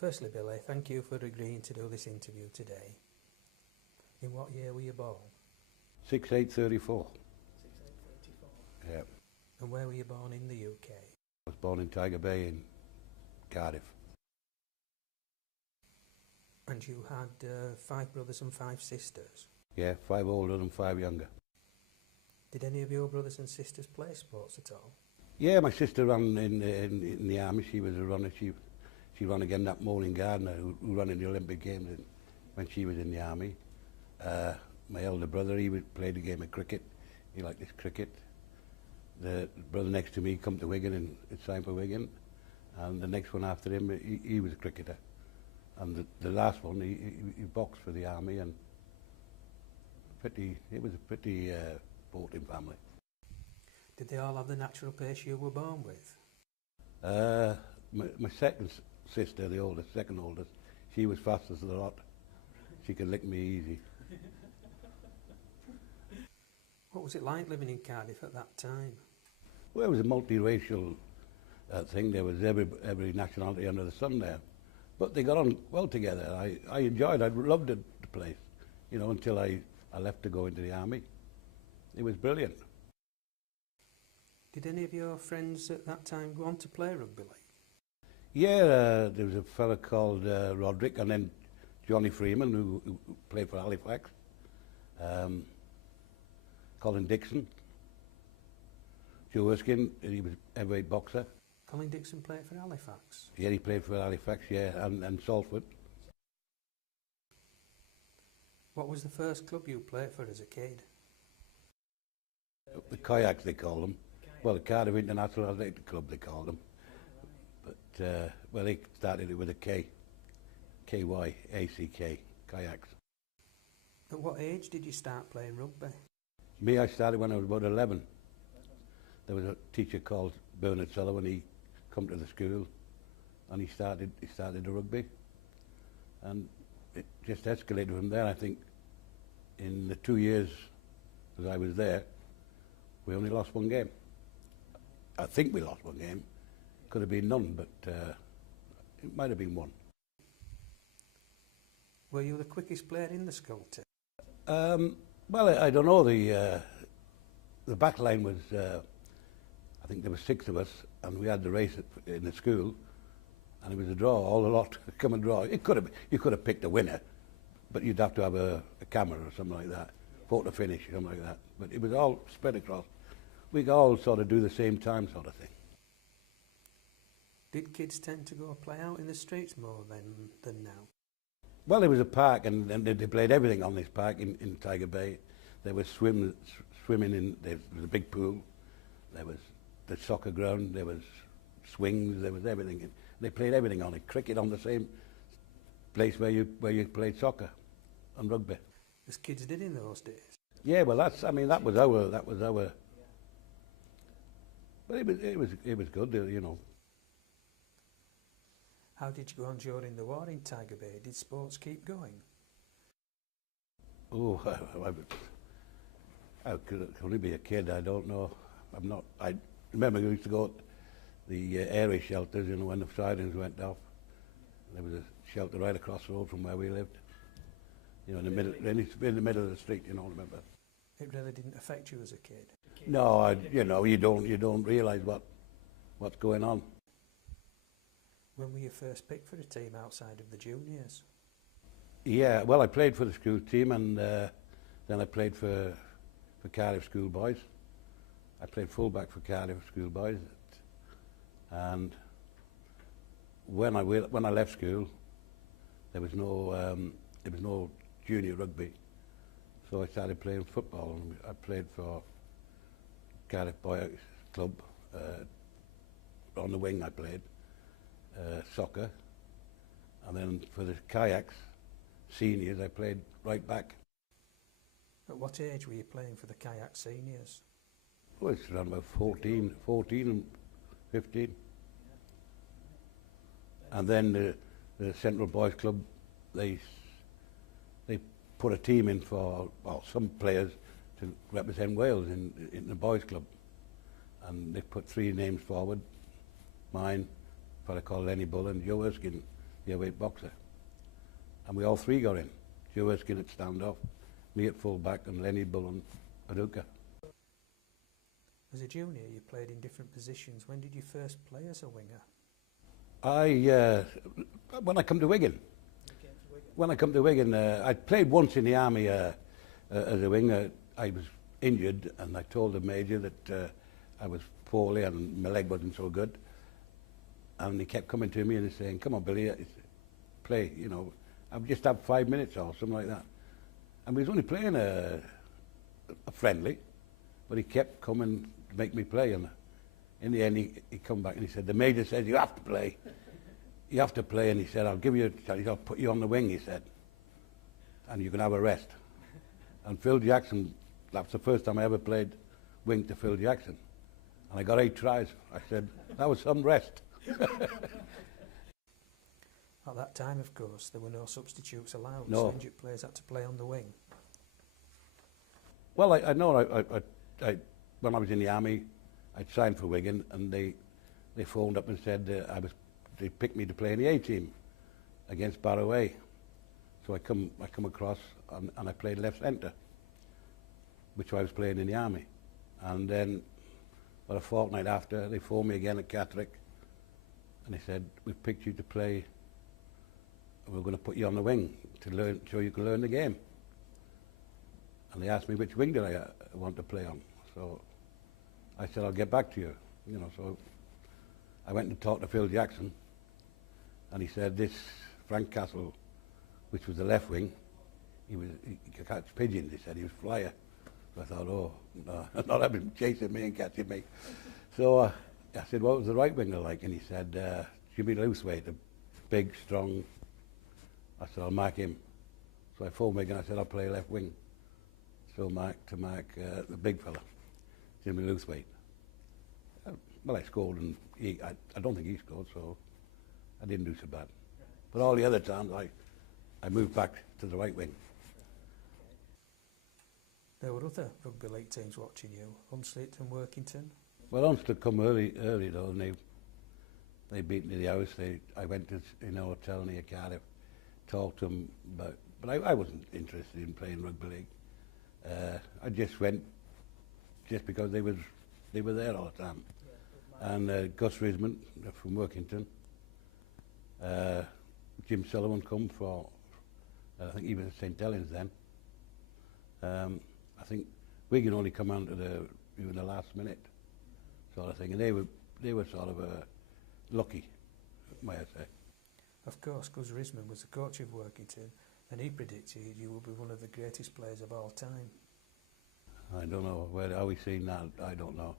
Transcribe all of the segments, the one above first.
Firstly, Billy, thank you for agreeing to do this interview today. In what year were you born? 6/8/34. 6834. Yeah. And where were you born in the UK? I was born in Tiger Bay in Cardiff. And you had 5 brothers and 5 sisters. Yeah, 5 older and 5 younger. Did any of your brothers and sisters play sports at all? Yeah, my sister ran in the army. She was a runner. She ran again that Maureen Gardner who ran in the Olympic Games when she was in the army. My elder brother, played a game of cricket. He liked his cricket. The brother next to me come to Wigan and it's signed for Wigan. And the next one after him, he was a cricketer. And the last one, he boxed for the army, and it was a pretty sporting family. Did they all have the natural pace you were born with? My second sister, the second oldest, she was fastest of the lot. She could lick me easy. What was it like living in Cardiff at that time? Well, it was a multiracial thing. There was every nationality under the sun there. But they got on well together. I enjoyed it. I loved the place, until I left to go into the army. It was brilliant. Did any of your friends at that time go on to play rugby league? Yeah, there was a fella called Roderick, and then Johnny Freeman, who played for Halifax. Colin Dixon. Joe Erskine, he was a heavyweight boxer. Colin Dixon played for Halifax? Yeah, he played for Halifax, yeah, and Salford. What was the first club you played for as a kid? The Kayaks, they call them. Well, the Cardiff International Athletic Club, they call them. But, well, they started it with a K. K-Y-A-C-K, Kayaks. At what age did you start playing rugby? Me, I started when I was about 11. There was a teacher called Bernard Sullivan. He come to the school and he started the rugby, and it just escalated from there. I think in the 2 years that I was there, we only lost 1 game. I think we lost 1 game. Could have been none, but it might have been 1. Were you the quickest player in the school team? Well, I don't know. The back line was, I think there were 6 of us, and we had the race in the school, and it was a draw, all the lot come and draw. You could have picked a winner, but you'd have to have a camera or something like that, photo finish, something like that. But it was all spread across. We could all sort of do the same time sort of thing. Did kids tend to go play out in the streets more than now? Well, there was a park, and they played everything on this park in Tiger Bay. There was swimming there was a big pool. There was the soccer ground. There was swings. There was everything. They played everything on it. Cricket on the same place where you played soccer and rugby. As kids did in those days. Yeah, well, that was our. But it was good, How did you go on during the war in Tiger Bay? Did sports keep going? Oh, I could only be a kid. I don't know. I remember we used to go to the air raid shelters, when the sirens went off. There was a shelter right across the road from where we lived. In the middle of the street. I remember. It really didn't affect you as a kid. No, you don't realise what's going on. When were you first picked for a team outside of the juniors? Yeah, well, I played for the school team, and then I played for Cardiff Schoolboys. I played fullback for Cardiff Schoolboys, and when I left school, there was no junior rugby, so I started playing football. And I played for Cardiff Boys Club. On the wing, I played. Soccer, and then for the Kayaks seniors I played right back. At what age were you playing for the Kayak seniors? Well, it's around about 14 and 15. And then the Central Boys Club, they put a team in for some players to represent Wales in the Boys Club, and they put 3 names forward, mine, a fella called Lenny Bull and Joe Erskine. weight boxer. And we all three got in. Joe Erskine at stand-off, me at full-back, and Lenny Bullen at hooker. As a junior, you played in different positions. When did you first play as a winger? When I come to Wigan. When I come to Wigan, I played once in the army as a winger. I was injured, and I told the major that I was poorly and my leg wasn't so good. And he kept coming to me and saying, "Come on, Billy, play. You know, I've just had 5 minutes or something like that." And we was only playing a friendly, but he kept coming to make me play. And in the end, he come back and he said, "The major says you have to play. You have to play." And he said, "I'll give you I'll put you on the wing," he said, "and you can have a rest." And Phil Jackson, that's the first time I ever played wing to Phil Jackson. And I got 8 tries. I said, that was some rest. At that time, of course, there were no substitutes allowed, No. so injured players had to play on the wing. Well, I know when I was in the army, I'd signed for Wigan, and they phoned up and said they picked me to play in the A-team against Barroway. So I come across and I played left centre, which I was playing in the army. And then, about a fortnight after, they phoned me again at Catterick, and they said, "We've picked you to play, and we're going to put you on the wing to learn, so you can learn the game." And they asked me which wing did I want to play on. So I said, "I'll get back to you." You know, so I went and talked to Phil Jackson, and he said, "This Frank Castle, which was the left wing, he could catch pigeons," he said, "he was a flyer." So I thought, oh, no, not having chasing me and catching me. So I said, "What was the right winger like?" And he said, "Jimmy Looseway, a big, strong." I said, "I'll mark him." So I phoned Wigan and I said, "I'll play left wing." So mark the big fella, Jimmy Looseway. Well, I scored, and I don't think he scored, so I didn't do so bad. But all the other times, I moved back to the right wing. There were other rugby league teams watching you, Hunslet and Workington. Well, Hunslet come early though, and they beat me to the house. I went to in a hotel near Cardiff, talked to them about, but I wasn't interested in playing rugby league. I just went just because they were there all the time. And Gus Risman from Workington, Jim Sullivan come for, I think he was at St Helens then. I think Wigan only come on to even the last minute sort of thing, and they were sort of lucky, may I say. Of course, Gus Risman was the coach of Workington, and he predicted you would be one of the greatest players of all time. I don't know how we seen that. I don't know.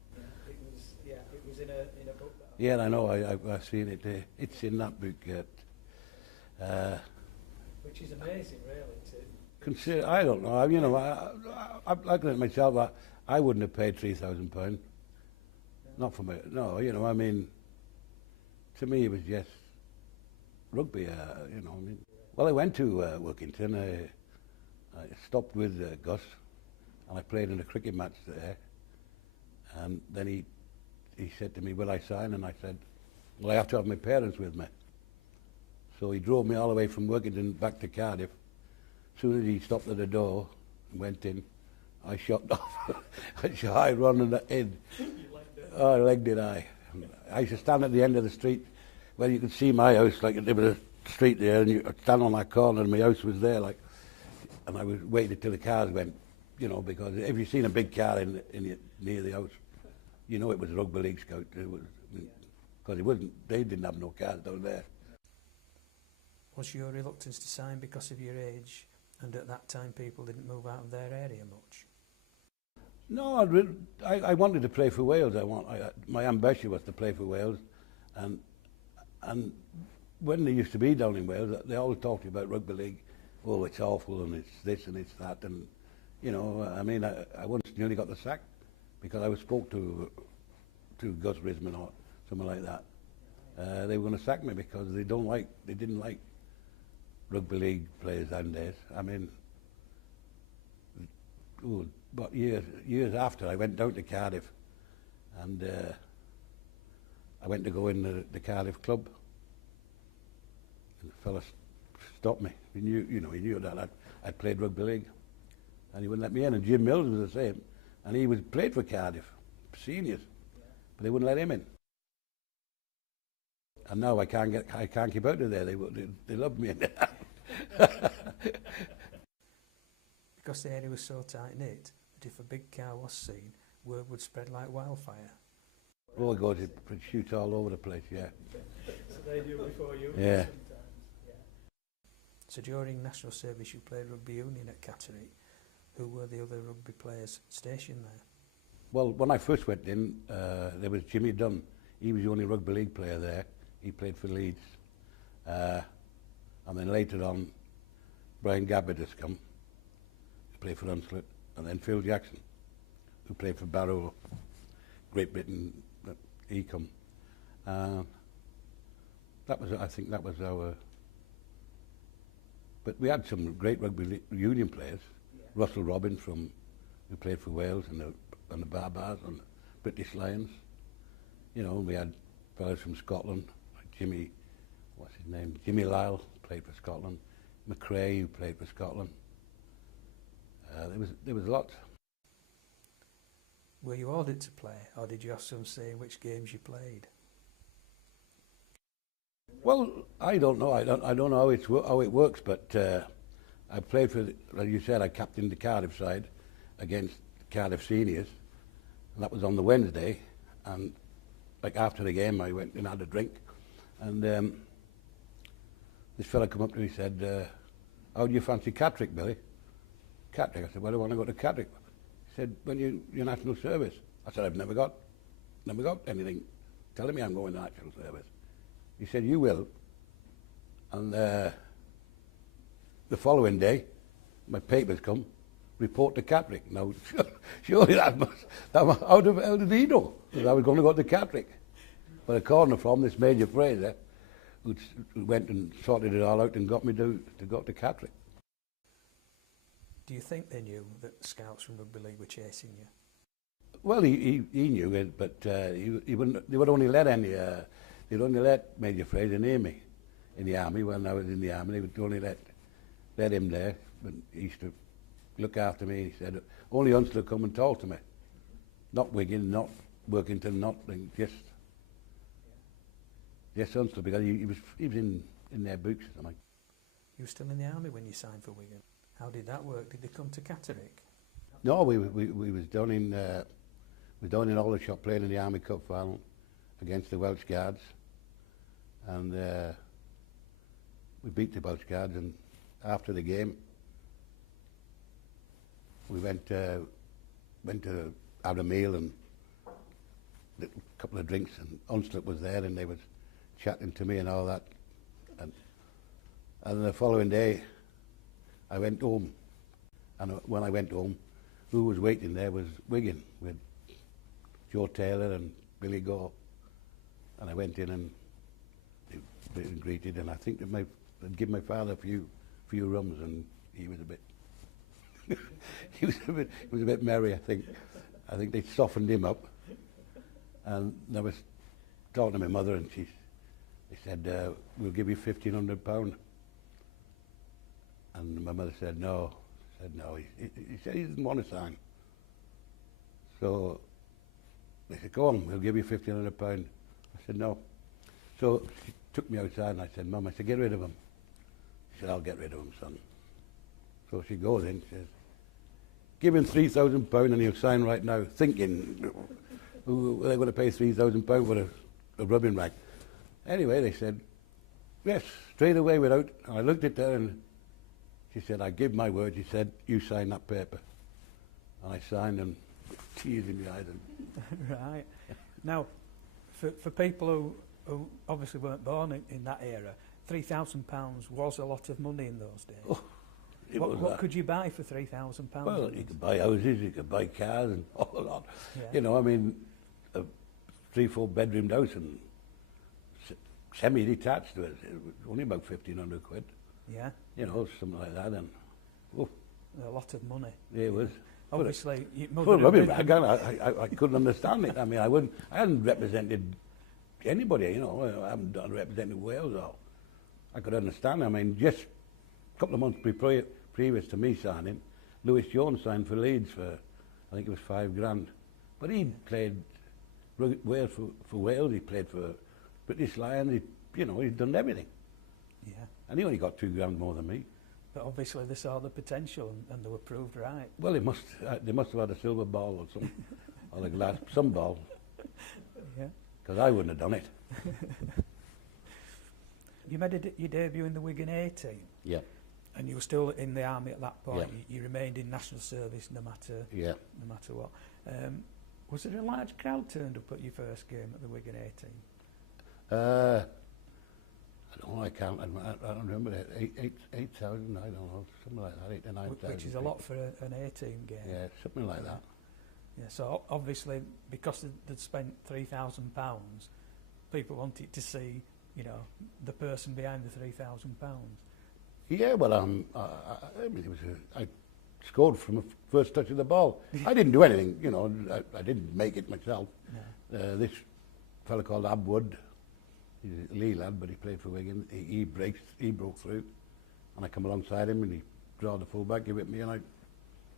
Yeah, it was in a book. Yeah, I know. I've seen it. It's in that book. Which is amazing, really. Consider, I don't know. You know, I'm looking at myself. I wouldn't have paid £3,000. No. Not for me. No, you know. I mean, to me, it was just rugby. You know. I mean, well, I went to Workington. I stopped with Gus, and I played in a cricket match there. And then he said to me, "Will I sign?" And I said, "Well, I have to have my parents with me." So he drove me all the way from Workington back to Cardiff. As soon as he stopped at the door and went in, I shot off. I run in. Oh, I legged it, I used to stand at the end of the street where you could see my house, like there was a street there, and I'd stand on that corner and my house was there, like, and I was waiting till the cars went, you know, because if you've seen a big car near the house, you know it was a rugby league scout. Because they didn't have no cars down there. Was your reluctance to sign because of your age, and at that time people didn't move out of their area much? No, I wanted to play for Wales. My ambition was to play for Wales, and when they used to be down in Wales, they always talked about rugby league. Oh, it's awful, and it's this and it's that, and you know, I mean, I once nearly got the sack because I spoke to Gus Risman or something like that. They were going to sack me because they didn't like rugby league players then days. I mean, but years after, I went down to Cardiff, and I went to go in the Cardiff club, And the fella stopped me. He knew that I'd played rugby league, and he wouldn't let me in. And Jim Mills was the same, and he played for Cardiff seniors, but they wouldn't let him in. And now I can't keep out of there. They loved me in there. Because the area was so tight knit that if a big car was seen, word would spread like wildfire. Oh God, it shoots all over the place. Yeah. So they do it before you. Yeah. Sometimes. Yeah. So during national service, you played rugby union at Catterick. Who were the other rugby players stationed there? Well, when I first went in, there was Jimmy Dunn. He was the only rugby league player there. He played for Leeds. And then later on, Brian Gabbard has come, who played for Hunslet. And then Phil Jackson, who played for Barrow, Great Britain, he come. I think that was our... But we had some great rugby union players. Yeah. Russell Robbins, who played for Wales and the Barbars and the British Lions. You know, we had fellas from Scotland, like Jimmy Lyle, played for Scotland. McRae, who played for Scotland. There was a lot. Were you ordered to play, or did you have some say in which games you played? Well, I don't know. I don't know how it works, but I played for, like you said, I captained the Cardiff side against Cardiff seniors, and that was on the Wednesday. And like after the game, I went and had a drink, and this fella come up to me and said, "How do you fancy Catterick, Billy?" Catterick. I said, "Well, I want to go to Catterick." He said, "When your national service?" I said, "I've never got anything telling me I'm going to national service." He said, "You will." And the following day, my papers come, report to Catterick. Now, surely how did he know that I was going to go to Catterick? But according from this Major Fraser, who went and sorted it all out and got me to go to Catterick. Do you think they knew that scouts from Rugby League were chasing you? Well, he knew it, but he wouldn't. They would only let they'd only let Major Fraser near me in the army. When I was in the army, they would only let him there. But he used to look after me. He said, "Only Hunslet would come and talk to me. Not Wigan, not Workington, nothing. Just Hunslet, because he was in their books or something." You were still in the army when you signed for Wigan. How did that work? Did they come to Catterick? No, we was down in Aldershot playing in the Army Cup final against the Welsh Guards, and we beat the Welsh Guards. And after the game, we went to have a meal and a couple of drinks, and Hunslet was there, and they was chatting to me and all that. And the following day, I went home, and when I went home, who was waiting there was Wigan with Joe Taylor and Billy Gore, and I went in and they greeted, and I think that they'd give my father a few rums, and he was a bit he was a bit merry. I think they softened him up, and I was talking to my mother, and they said, "We'll give you £1,500." And my mother said no. He said he didn't want to sign. So they said, "Go on, we'll give you £1,500. I said no. So she took me outside, and I said, "Mum," I said, "get rid of him." She said, "I'll get rid of him, son." So she goes in, says, "Give him £3,000 and he'll sign right now," thinking, who are they going to pay £3,000 for a rubbing rag? Anyway, they said, yes, straight away without. And I looked at her, and she said, "I give my word." She said, "You sign that paper." And I signed, and tears in my eyes. Right. Now, for people who obviously weren't born in that era, £3,000 was a lot of money in those days. Oh, what could you buy for £3,000? Well, you could buy houses, you could buy cars, and all a lot. Yeah. You know, I mean, a 3-4 bedroomed house and semi-detached was only about £1,500. Yeah. You know, something like that, and a lot of money. Yeah, it was. Obviously, for a rubbing rag, I couldn't understand it. I mean, I hadn't represented anybody. You know, I haven't represented Wales I could understand. I mean, just a couple of months previous to me signing, Lewis Jones signed for Leeds for, I think it was £5,000. But he played Wales for Wales. He played for British Lions. He'd done everything. Yeah. And he only got £2,000 more than me. But obviously they saw the potential and they were proved right. Well, they must have had a silver ball or something, or a glass, some ball, Yeah. because I wouldn't have done it. You made your debut in the Wigan A team. Yeah, And you were still in the army at that point. Yeah. You remained in national service no matter what. Was there a large crowd turned up at your first game at the Wigan A team? I don't know, I don't remember it. 8,000, I don't know, something like that, 8 to 9,000. Which is a lot for an A team game. Yeah, something like that. Yeah. So obviously, because they'd spent £3,000, people wanted to see, the person behind the £3,000. Yeah, well, I mean, I scored from the first touch of the ball. I didn't do anything, I didn't make it myself. No. This fella called Abwood, he's a Lee lad, but he played for Wigan. He broke through, and I come alongside him, and he draw the fullback, give it me, and I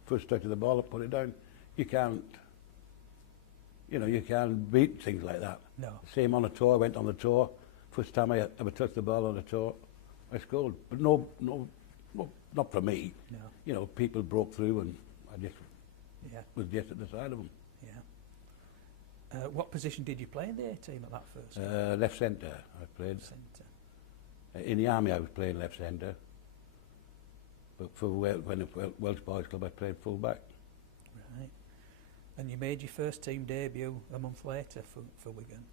first touch of the ball, I put it down. You can't beat things like that. No. Same on a tour. I went on the tour. First time I ever touched the ball on a tour, I scored. But no, not for me. No. People broke through, and I just Yeah. was just at the side of them. Yeah. What position did you play in the A team at that first? Left centre, I played. Centre. In the army, I was playing left centre. But for Welsh Boys Club, I played full back. Right. And you made your first team debut a month later for Wigan.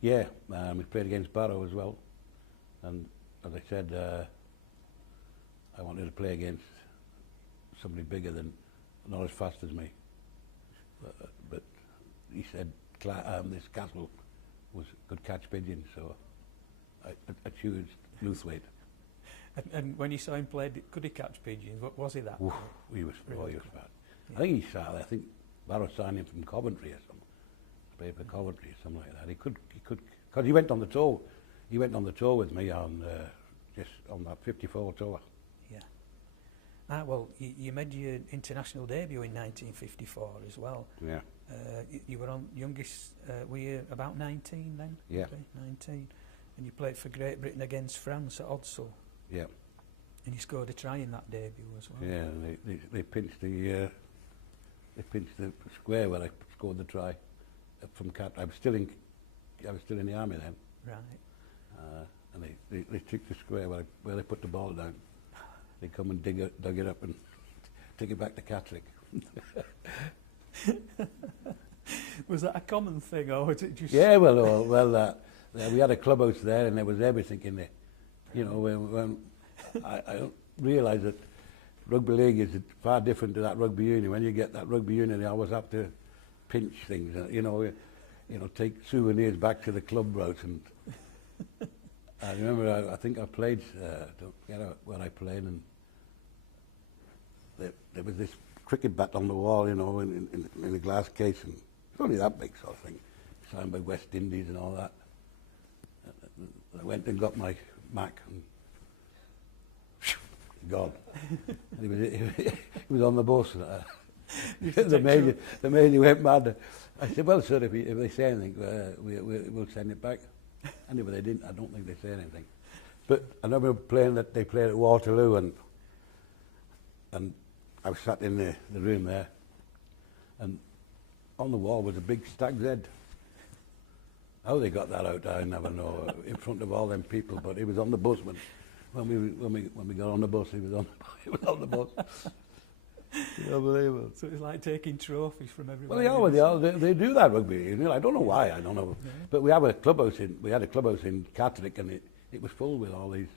Yeah, we played against Barrow as well. And as I said, I wanted to play against somebody bigger than, not as fast as me. But he said this Castle could catch pigeons, so I chose Lewthwaite. And when you saw him play, could he catch pigeons? Was he that? Oof, he was bad. Yeah. I think Barrow signed him from Coventry or something. Played for Coventry or something like that. He could, because he went on the tour. He went on the tour with me on just on that 54 tour. Yeah. Well, you made your international debut in 1954 as well. Yeah. You were on youngest. Were you about 19 then? Yeah. Okay, 19. And you played for Great Britain against France at Odsal. Yeah. And you scored a try in that debut as well. Yeah. And they pinched the square where I scored the try from Cat. I was still in the army then. Right. And they took the square where they put the ball down. They come and dug it up and take it back to Catterick. Was that a common thing, or was it just? Yeah, well, we had a clubhouse there, and there was everything in there. When I realised that rugby league is far different to that rugby union. When you get that rugby union, you always have to pinch things. Take souvenirs back to the club route. And I remember, I think I played. Don't forget where I played, and there was this cricket bat on the wall, in a glass case, and it's only that big sort of thing, signed by West Indies and all that. I went and got my Mac and gone. And he was on the bus. The major went mad. I said, well, sir, if they say anything, we'll send it back. Anyway, they didn't. I don't think they said anything. But I remember they played at Waterloo, and I was sat in the room there, and on the wall was a big stag's head. How they got that out, I never know, in front of all them people. But he was on the bus when we got on the bus. He was on the bus. Unbelievable. So it was like taking trophies from everyone. Well, they do that rugby. I don't know why. I don't know. Yeah. But we had a clubhouse in Catterick, and it was full with all these,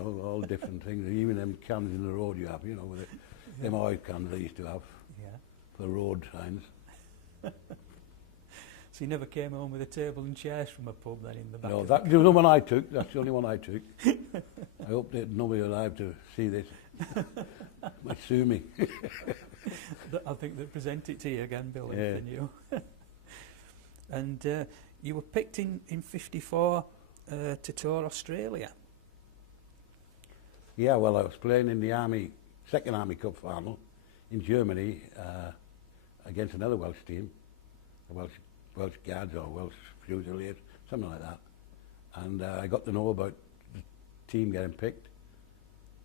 all different things. Even them cans in the road you have, with them oil cans they used to have for road signs. So you never came home with a table and chairs from a pub then in the back? No, that was the one I took. That's the only one I took. I hope that nobody alive to see this might sue me. I think they'll present it to you again, Bill, yeah. if they knew. And you were picked in 54 to tour Australia. Yeah, well, I was playing in the Army, second Army Cup final in Germany against another Welsh team, the Welsh Guards or Welsh Fusiliers, something like that. And I got to know about the team getting picked,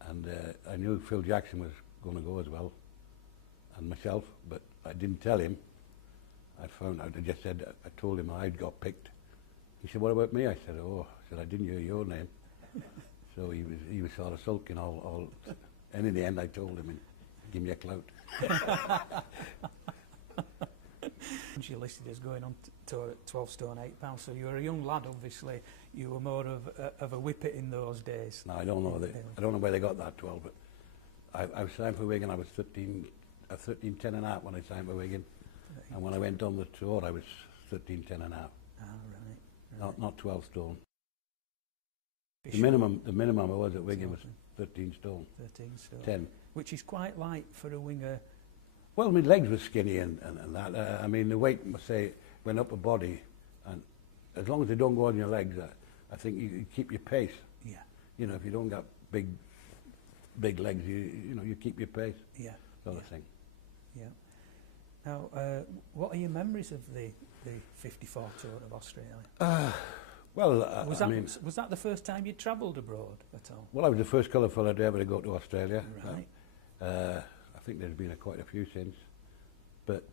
and I knew Phil Jackson was going to go as well, and myself, but I didn't tell him. I found out, I told him I'd got picked. He said, what about me? I said, I didn't hear your name. So he was sort of sulking all, and in the end I told him, give me a clout. You're listed as going on tour at 12 stone 8 pounds, so you were a young lad. Obviously you were more of a whippet in those days. No, I don't know where they got that 12, but I was signed for Wigan. I was 13 10 and a half when I signed for Wigan, and when I went on the tour I was 13 10 and a half. Ah, right. Not 12 stone. The minimum I was at Wigan was 13 stone. 13 stone. 10. Which is quite light for a winger. Well, my legs were skinny and that. I mean, the weight, must say, went up a body, and as long as they don't go on your legs, I think you keep your pace. Yeah. You know, if you don't got big legs, you keep your pace. Yeah. Sort of thing. Yeah. Now, what are your memories of the 54 tour of Australia? Was that the first time you travelled abroad at all? Well, I was the first colour fella to ever go to Australia. Right. I think there's been quite a few since, but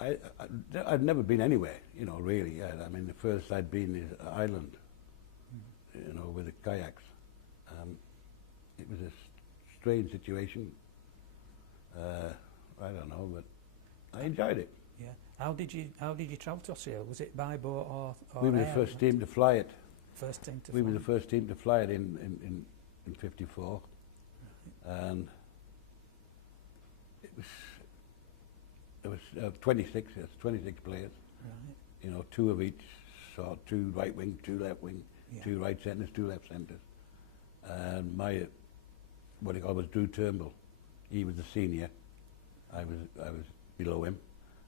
I've never been anywhere, really. I mean, the first I'd been is Ireland, with the kayaks. It was a strange situation. I don't know, but I enjoyed it. Yeah. How did you travel to Australia? Was it by boat or we were the first team to fly it. First team to we fly. were the first team to fly it in 54, and there was 26 players. Right. Two of each, so two right wing, two left wing, Yeah. two right centres, two left centres. And I was Drew Turnbull. He was the senior. I was below him,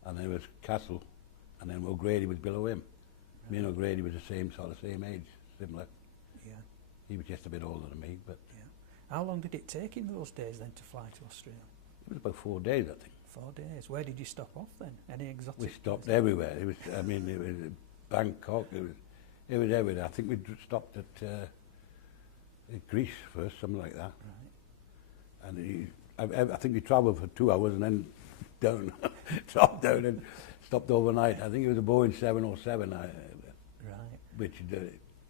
and then there was Castle, and then O'Grady was below him. Me and O'Grady was the same age, similar. Yeah. He was just a bit older than me, but Yeah. How long did it take in those days then to fly to Australia? it was about 4 days, I think. 4 days. Where did you stop off then? Any exotic? We stopped everywhere. It was Bangkok. It was everywhere. I think we stopped at Greece first, something like that. Right. And I think we travelled for 2 hours and then down, dropped down and stopped overnight. I think it was a Boeing 707, Right. which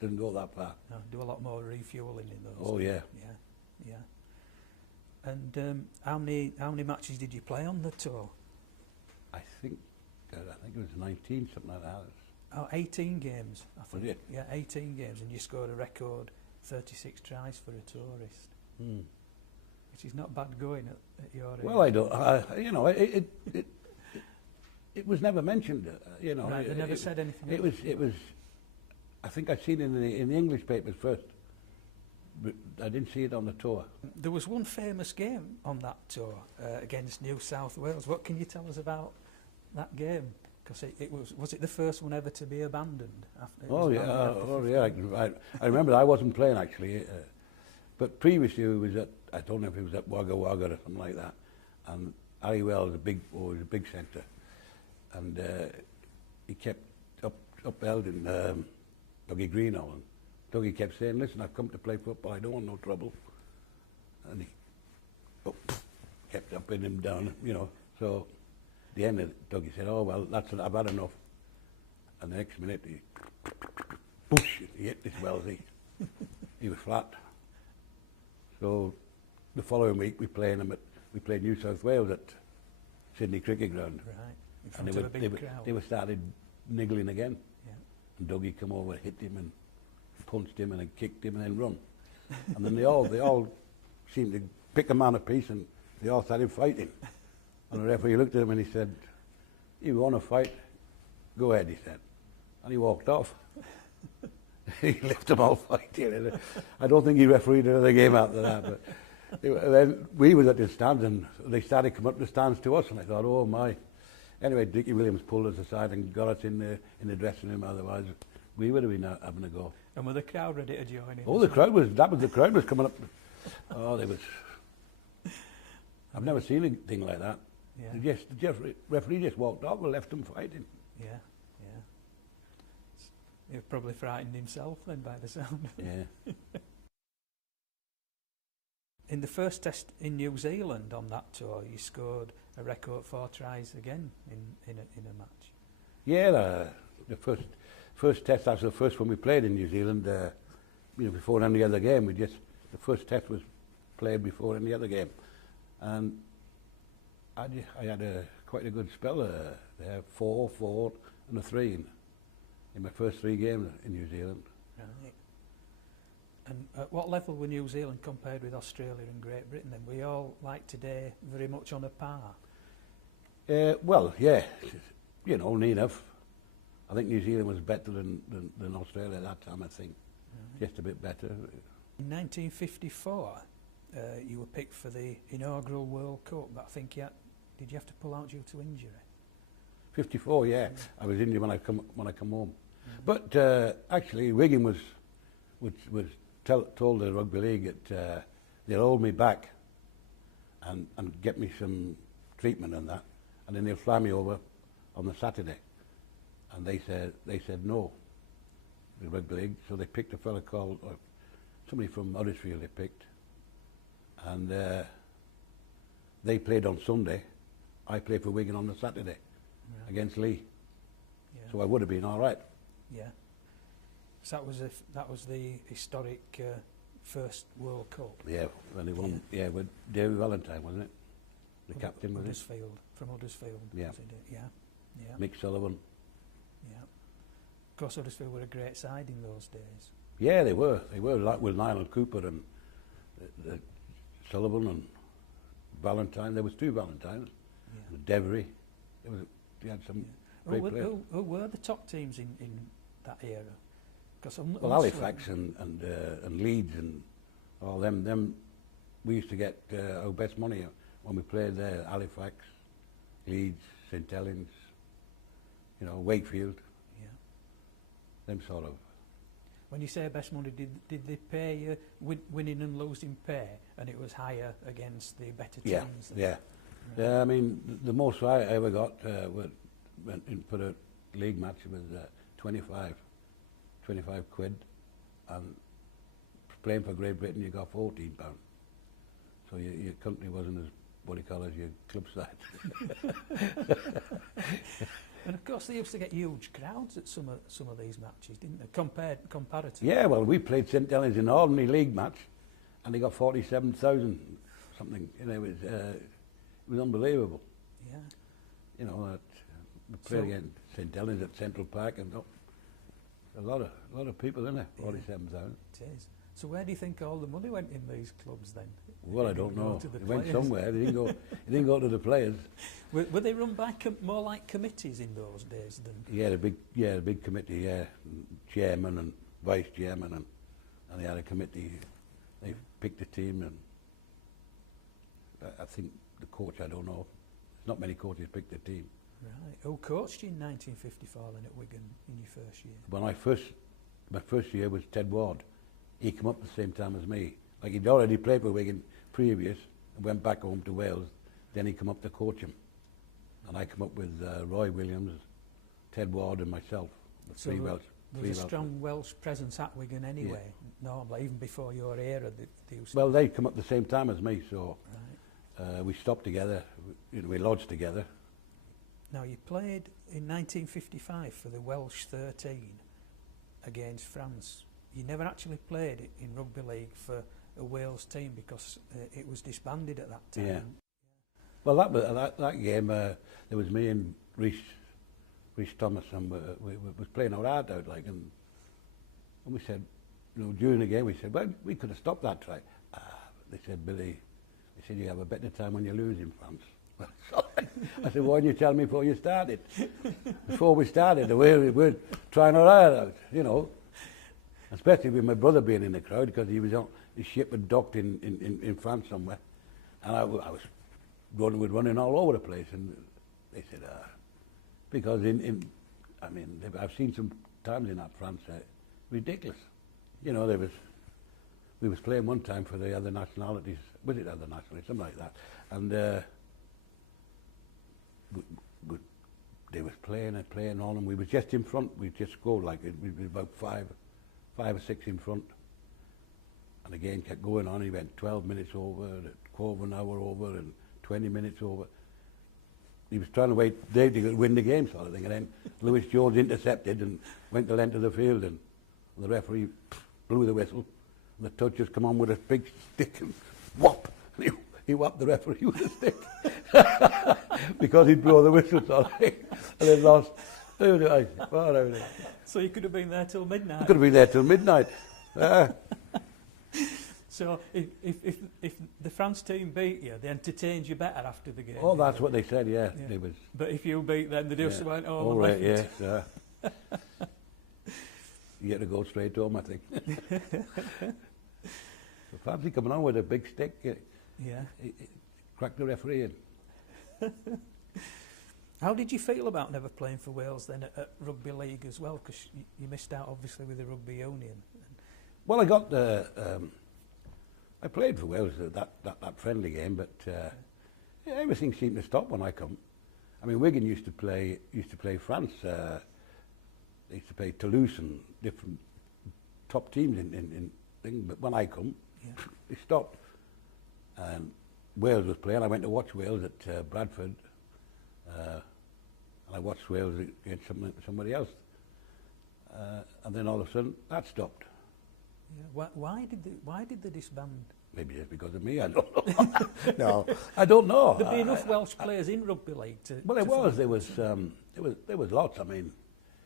didn't go that far. No, do a lot more refuelling in those. Oh yeah. Yeah. And how many matches did you play on the tour? I think it was 19, something like that. Oh, 18 games, I think. Was it? Yeah, 18 games, and you scored a record 36 tries for a tourist, which is not bad going at your age. Well, I don't. It was never mentioned. Right, they never said anything. It was. I think I seen it in the English papers first, but I didn't see it on the tour. There was one famous game on that tour against New South Wales. What can you tell us about that game? Because it was it the first one ever to be abandoned? I remember I wasn't playing actually, but previously it was I don't know if it was at Wagga Wagga or something like that, and Harry Wells was a big centre, and he kept upheld in Dougie Greenall, and Dougie kept saying, "Listen, I've come to play football. I don't want no trouble," and he kept upping him down, So at the end, Dougie said, "Oh well, that's it. I've had enough." And the next minute, he hit this Wells. He was flat. So the following week, we played New South Wales at Sydney Cricket Ground. Right. In front of a big crowd. They were started niggling again. Yeah. And Dougie come over, hit him and punched him and then kicked him and then run. And then they all seemed to pick a man apiece and they all started fighting. And the referee looked at him and he said, "You want to fight? Go ahead," he said. And he walked off. He left them all fighting. I don't think he refereed another game after that. But then we was at the stands and they started coming up the stands to us and I thought, oh my. Anyway, Dickie Williams pulled us aside and got us in the dressing room, otherwise we would have been having a go. And were the crowd ready to join in? Oh, the crowd was coming up. Oh, they was. I've never seen anything like that. Yeah. The referee just walked off and left them fighting. Yeah, yeah. He was probably frightened himself then by the sound of it. Yeah. In the first test in New Zealand on that tour, you scored a record 4 tries again in a match. Yeah, the first test, that's the first one we played in New Zealand. Before any other game, the first test was played before any other game, and I had quite a good spell there, 4, and a 3 in my first 3 games in New Zealand. Right. And at what level were New Zealand compared with Australia and Great Britain then? Were you all, like today, very much on a par? Well, yeah, near enough. I think New Zealand was better than Australia at that time, I think. Right. Just a bit better. In 1954, you were picked for the inaugural World Cup, but I think did you have to pull out due to injury? 54, yeah. I was injured when I come home. But actually, Wigan was told the rugby league that they'll hold me back and get me some treatment and that, and then they'll fly me over on the Saturday. And they said no, the rugby league. So they picked a fella called somebody from Huddersfield. They picked, and they played on Sunday. I played for Wigan on the Saturday against Lee. Yeah. So I would have been all right. Yeah. So that was the historic first World Cup. Yeah, when they won. Yeah, with David Valentine, wasn't it? The captain, was it? From Huddersfield. Yeah. Yeah. Yeah. Mick Sullivan. Yeah. Of course, Huddersfield were a great side in those days. Yeah, they were. They were, like with Niall Cooper and Sullivan and Valentine. There was 2 Valentines. Yeah. And Devery. They had some great players. Who were the top teams in that era? Well, Halifax and Leeds and all them. We used to get our best money when we played there. Halifax, Leeds, St Helens, Wakefield. Yeah. Them sort of. When you say best money, did they pay you winning and losing pay, and it was higher against the better teams? Yeah. Right. I mean, the most I ever got went in for a league match was 25 quid, and playing for Great Britain you got £14. So your country wasn't as, as your club side. And of course they used to get huge crowds at some of these matches, didn't they? Comparatively. Yeah, well, we played St Helens in an ordinary league match, and they got 47,000 something. It was unbelievable. Yeah. We played against St Helens at Central Park, and a lot of people in there. 47,000. It is. So where do you think all the money went in these clubs then? Well, I don't know. It went somewhere. It didn't go to the players. Were they run by more like committees in those days than? Yeah, the big committee. Yeah, chairman and vice chairman, and they had a committee. They picked a team, and I think the coach. I don't know. Not many coaches picked a team. Right. Who coached you in 1954 then at Wigan in your first year? Well, my first year was Ted Ward. He came up the same time as me. Like he'd already played for Wigan previous and went back home to Wales. Then he come up to coach him. And I come up with Roy Williams, Ted Ward and myself. So there was a strong Welsh presence at Wigan anyway, normally, even before your era. Well, they come up the same time as me, so we stopped together, we lodged together. Now, you played in 1955 for the Welsh 13 against France. You never actually played in rugby league for a Wales team because it was disbanded at that time. Yeah. Well, that game, there was me and Rhys Thomas, and we was playing our heart out, like, and we said, during the game, we said, well, we could have stopped that try. They said, Billy, you have a better time when you lose in France. I said, why didn't you tell me before you started? Before we started, we're trying our heart out, Especially with my brother being in the crowd, because he was on his ship had docked in France somewhere, and I was running all over the place, and they said, because I've seen some times in that France, ridiculous. You know, we was playing one time for the other nationalities, was it other nationalities, something like that, and they was playing and playing on, and we was just in front. We just scored like we was about five or six in front, and the game kept going on. He went 12 minutes over, a quarter of an hour over, and 20 minutes over. He was trying to wait there to win the game, sort of thing, and then Lewis Jones intercepted and went the length of the field, and the referee blew the whistle, and the touchers come on with a big stick and whop. He whapped the referee with a stick because he'd blow the whistle, sort of thing, and then lost. So you could have been there till midnight. I could have been there till midnight. So if the France team beat you, they entertained you better after the game. Oh, that's what they said, yeah. Yeah. They was, But if you beat them, they just went home all and right, left. yeah. You had to go straight home, I think. So fancy coming on with a big stick, Yeah. crack the referee in. How did you feel about never playing for Wales then at rugby league as well? Because you missed out obviously with the rugby union. Well, I got I played for Wales at that friendly game, but yeah, everything seemed to stop when I come. I mean, Wigan used to play France. They used to play Toulouse and different top teams in thing. But when I come, Yeah. they stopped. And Wales was playing. I went to watch Wales at Bradford, and I watched Wales against somebody else. And then all of a sudden, that stopped. Yeah. Why did they disband? Maybe just because of me, I don't know. No, I don't know. There'd be enough Welsh players in rugby league to. Well, to there was lots. I mean,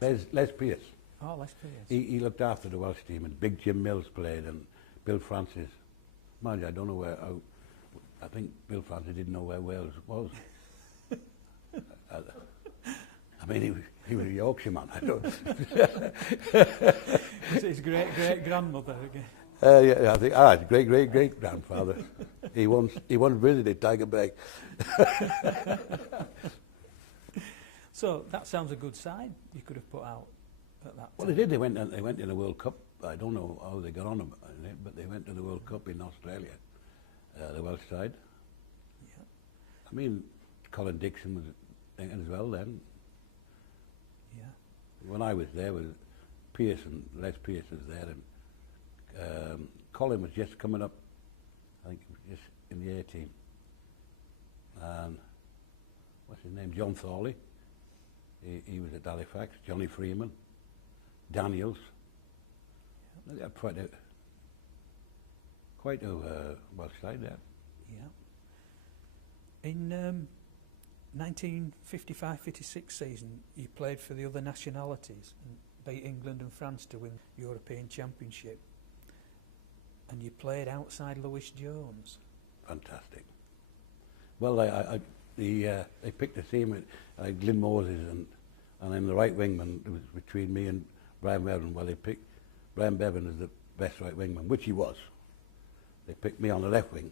Les Pearce. Oh, let's play it. He looked after the Welsh team, and Big Jim Mills played, and Bill Francis. Mind you, I don't know where. I think Bill Francis didn't know where Wales was. I mean, he was a Yorkshireman. I don't. Was it his great grandmother again? Yeah, I think his great grandfather. He once visited Tiger Bay. So that sounds a good side you could have put out at that Well, time. they did. They went in the World Cup. I don't know how they got on about it, but they went to the World Cup in Australia, the Welsh side. Yeah. I mean, Colin Dixon was thinking as well then. Yeah. When I was there, was Pearce and Les Pearce was there, and Colin was just coming up. I think he was just in the A team. And what's his name? John Thorley. He was at Halifax. Johnny Freeman, Daniels. They had quite a Welsh side there. Yeah. In 1955-56 season, you played for the other nationalities and beat England and France to win the European Championship. And you played outside Lewis Jones. Fantastic. Well, they picked a team with Glyn Moses and then the right wingman. It was between me and Brian Bevan. Well, they picked Brian Bevan as the best right wingman, which he was. They picked me on the left wing,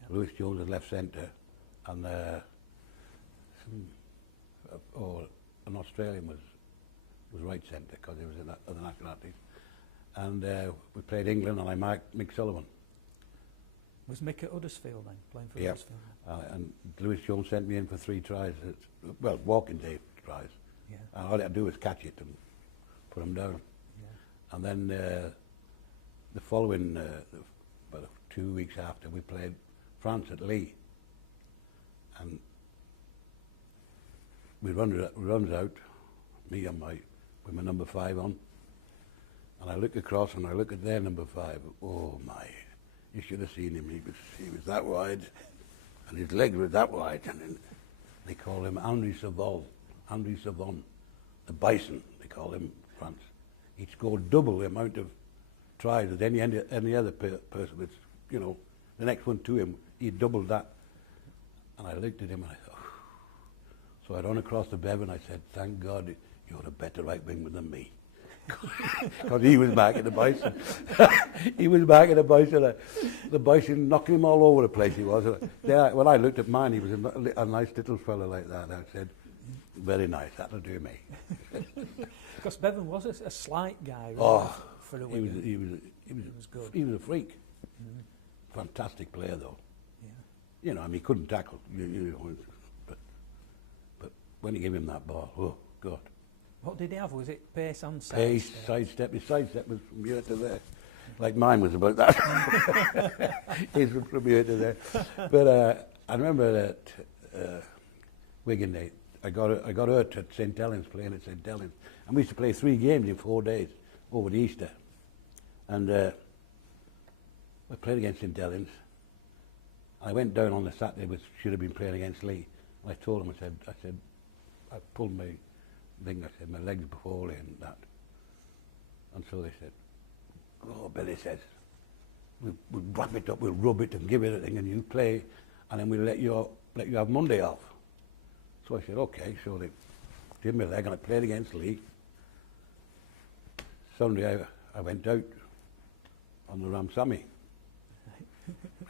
Yeah. Lewis Jones as left centre, and an Australian was right centre because he was in other nationalities. And we played England, and I marked Mick Sullivan. Was Mick at Huddersfield then, playing for Yep. Huddersfield? And Lewis Jones sent me in for 3 tries. Well, walking day tries. Yeah. And all I had to do was catch it and put him down. Yeah. And then the following, about 2 weeks after, we played France at Lee. And we runs out, me and with my number 5 on. And I look across and I look at their number 5. Oh my, you should have seen him. He was that wide, and his legs were that wide. And then they call him Henri Savon, the Bison. They call him France. He scored double the amount of tries as any other person. That's, you know, the next one to him, he doubled that. And I looked at him and I thought. So I ran across to Bevan. I said, "Thank God you're a better right wingman than me." Because he was back at the Bison. He was back at the Bison. The Bison knocking him all over the place, he was. When I looked at mine, he was a nice little fella like that. I said, "Very nice, that'll do me." Because Bevan was a slight guy, really, Oh, for a he winger. was good. he was a freak. Mm. Fantastic player, though. Yeah. You know, I mean, he couldn't tackle. But when you give him that ball, oh, God. What did he have? Was it pace and sidestep? Pace, sidestep. His sidestep was from here to there. Like mine was about that. His was from here to there. But I remember that Wigan Day, I got hurt at St. Helens, playing at St. Helens. And we used to play 3 games in 4 days over the Easter. And we played against St. Helens. I went down on the Saturday, which should have been playing against Lee. And I told him, I pulled my thing, I said, my legs were falling and that. And so they said, oh, Billy says, we'll wrap it up, we'll rub it and give it a thing, and you play, and then we'll let you have Monday off. So I said, okay. So they gave me a leg, and I played against Lee. Sunday, I went out on the Ramsamy,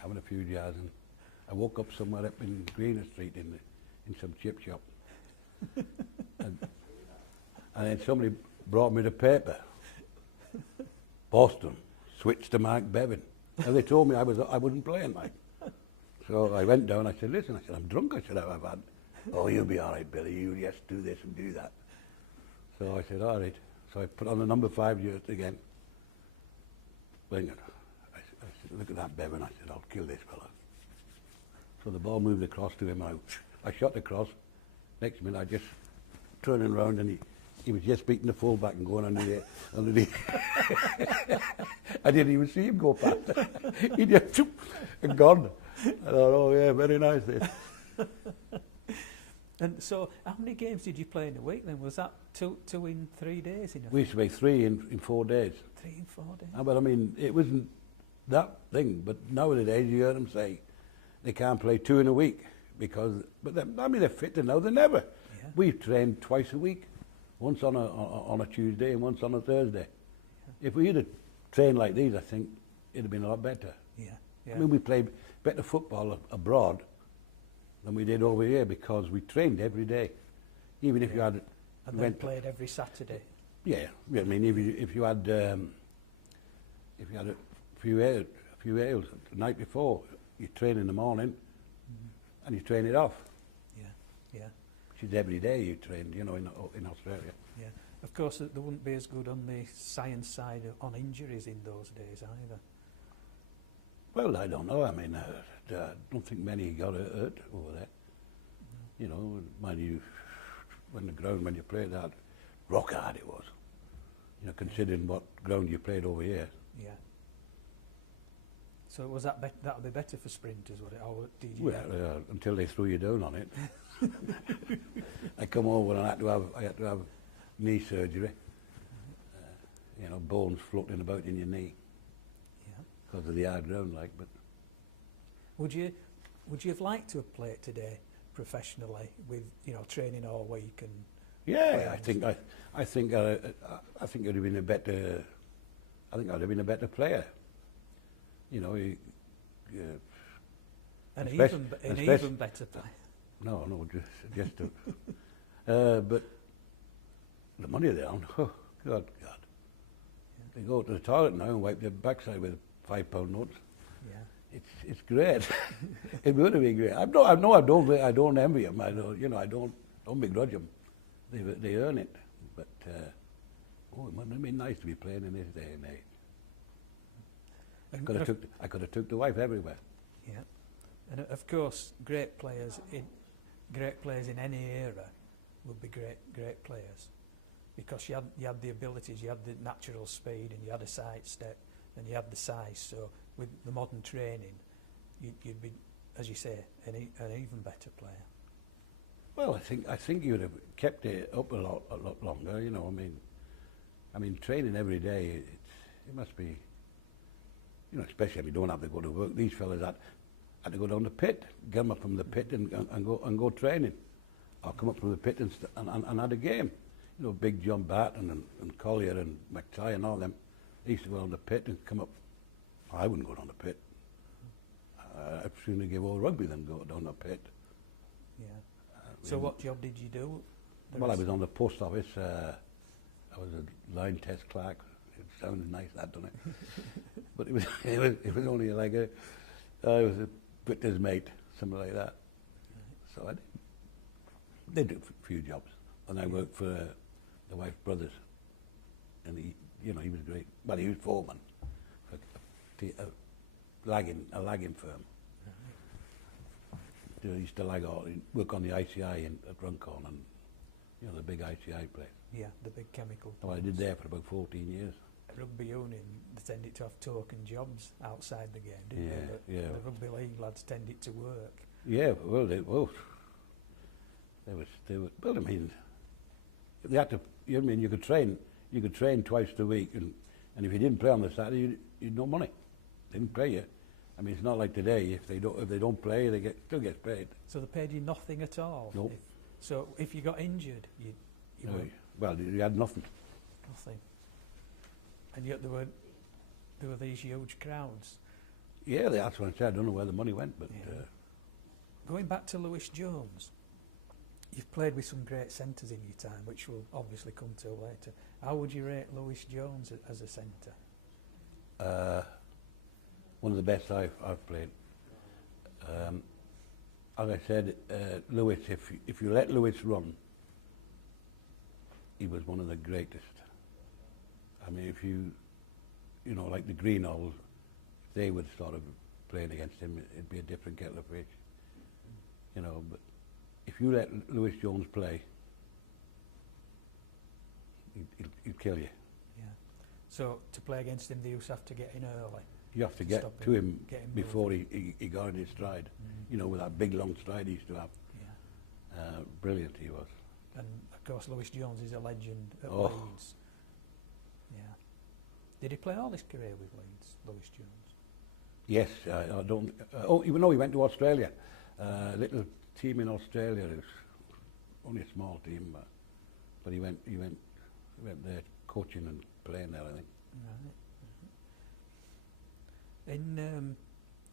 having a few jars, and I woke up somewhere up in Greener Street in some chip shop. And then somebody brought me the paper. Boston switched to Mark Bevan. And they told me I wasn't playing, like. So I went down, I said, listen, I said, I'm drunk. I said, I've had, oh, you'll be all right, Billy, you just do this and do that. So I said, all right. So I put on the number 5 shirt again. I said, look at that Bevan. I said, I'll kill this fella. So the ball moved across to him, and I shot across. Next minute, I just turning around, and he was just beating the fullback and going under the I didn't even see him go past. He just choop, and gone. I thought, oh yeah, very nice this. And so, how many games did you play in a week then? Was that two in 3 days? We used to play 3 in 4 days. 3 in 4 days? But I mean, it wasn't that thing. But nowadays, you hear them say they can't play 2 in a week because, they're fit to know. They never. Yeah. We trained twice a week, once on a Tuesday and once on a Thursday. Yeah. If we had trained like these, I think it'd have been a lot better. Yeah. Yeah. I mean, we played better football abroad than we did over here because we trained every day, even if you had. And then played every Saturday. Yeah, I mean, if you had a few ales the night before, you train in the morning, and you train it off. Yeah, yeah. Which is every day you trained, you know, in Australia. Yeah, of course, there wouldn't be as good on the science side on injuries in those days either. Well, I don't know. I mean, I don't think many got hurt over there. You know, mind you, when you played that, rock hard it was. You know, considering what ground you played over here. Yeah. So was that that'll be better for sprinters, would it? Or did you? Well, until they threw you down on it. I come over and I had to have knee surgery. You know, bones floating about in your knee. Because of the hard ground, like. But would you have liked to have played today professionally with, you know, training all week and? Yeah, I think I'd have been a better. I think I'd have been a better player. You know, an even better player. No, just to. But the money they're on, oh God. They go to the toilet now and wipe their backside with £5 notes. Yeah, it's great. It would have been great. I don't envy them. I don't begrudge them. They earn it. But it would have been nice to be playing in this day and age. I could have took the wife everywhere. Yeah, and of course, great players in any era would be great players, because you had the abilities, you had the natural speed, and you had a sidestep, and you had the size. So with the modern training, you'd be, as you say, an even better player. Well, I think you'd have kept it up a lot longer. You know, I mean, training every day. It must be, you know, especially if you don't have to go to work. These fellas had to go down the pit, get them up from the pit and go training, or come up from the pit and had a game. You know, Big John Barton and Collier and McTighe and all them, they used to go down the pit and come up. I wouldn't go down the pit. I'd sooner give all rugby than go down the pit. Yeah. So what job did you do? Well, I was on the post office I was a line test clerk. It sounds nice, that, doesn't it? But it was only like I was a fitter's mate, something like that. So I did do a few jobs, and I worked for the wife's brothers, and he was great. Well, he was foreman for a lagging firm. He used to work on the ICI at Runcorn, and the big ICI place. Yeah, the big chemical. Well, I did there for about 14 years. Rugby union, they tended to have token jobs outside the game, didn't they? But Yeah. the rugby league lads tended to work. Yeah, well, they were. Well, I mean, they had to. You could train twice a week, and if you didn't play on the Saturday, you'd no money. They didn't pay you. I mean, it's not like today. If they don't play, they still get paid. So they paid you nothing at all. No. So if you got injured, you No, weren't well, you had nothing. nothing. And yet there were these huge crowds. Yeah, that's what I said. I don't know where the money went, but Yeah. Going back to Lewis Jones, you've played with some great centres in your time, which we'll obviously come to later. How would you rate Lewis Jones as a centre? one of the best I've played. As I said, Lewis, if you let Lewis run, he was one of the greatest. I mean, if you like the Green Owls, if they were sort of playing against him, it'd be a different kettle of fish. But if you let Lewis Jones play, he'd kill you. Yeah. So to play against him, the youths have to get in early. You have to get Stop to him get him before he got in his stride. With that big long stride he used to have. Yeah. Brilliant he was. And of course, Lewis Jones is a legend at Oh. Leeds. Yeah. Did he play all his career with Leeds, Lewis Jones? Yes, I don't. Even though he went to Australia, little team in Australia. It was only a small team, but he went there coaching and playing there, I think. Right.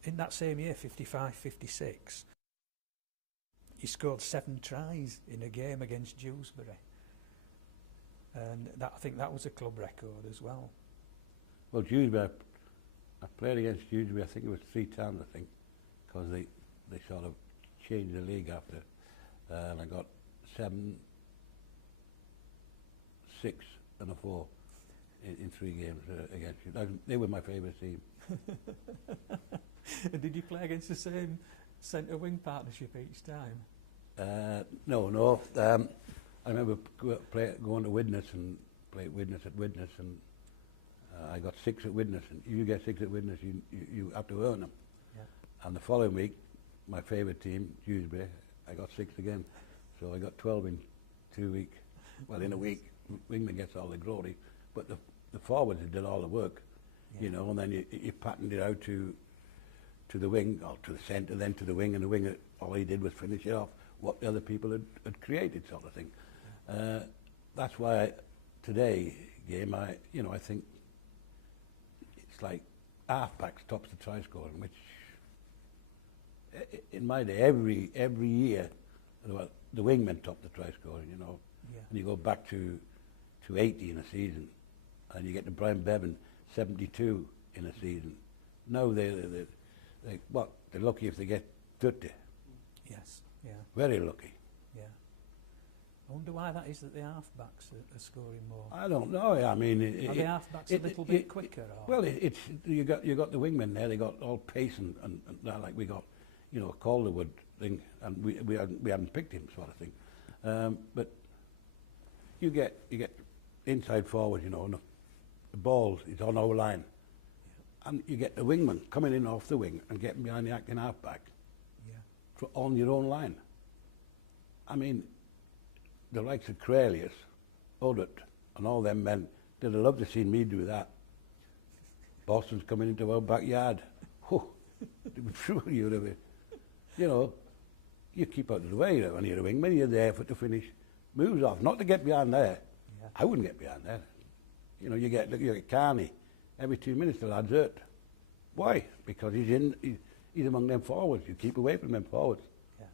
In that same year, 55-56, he scored 7 tries in a game against Dewsbury, and I think that was a club record as well. Well, Dewsbury, I played against Dewsbury. I think it was 3 times. I think because they sort of changed the league after, and I got 7, 6, and a 4 in 3 games against you. They were my favourite team. Did you play against the same centre-wing partnership each time? No. I remember going to Widnes and play Widnes at Widnes, and I got 6 at Widnes. And if you get 6 at Widnes, you have to earn them. Yeah. And the following week, my favourite team, Dewsbury, I got 6 again. So I got 12 in 2 weeks. Well, in a week, wingman gets all the glory, but the forwards did all the work. Yeah. And then you patterned it out to the wing, or to the centre, then to the wing, and the wing, all he did was finish it off what the other people had created, sort of thing. Yeah. That's why today game, I think it's like half-backs tops the try scoring, which in my day, every year, the wingmen top the try scoring, Yeah. And you go back to 80 in a season, and you get to Brian Bevan, 72 in a season. Now they're lucky if they get 30. Yes. Yeah. Very lucky. Yeah. I wonder why that is that the half-backs are scoring more. I don't know. I mean, Are the half-backs a little bit quicker? Or? Well, you got the wingmen there. They got all pace and that, like we got, Calderwood thing, and we hadn't picked him, sort of thing. But you get inside forward, and the ball is on our line, and you get the wingman coming in off the wing and getting behind the acting half-back. Yeah. On your own line. I mean, the likes of Crelius, Odett, and all them men, they'd have loved to see me do that. Boston's coming into our backyard. Oh, they would surely you'd have, you keep out of the way when you're a wingman, you're there to finish moves off, not to get behind there. Yeah. I wouldn't get behind there. You get Carney, every 2 minutes the lad's hurt. Why? Because he's among them forwards. You keep away from them forwards. Yeah.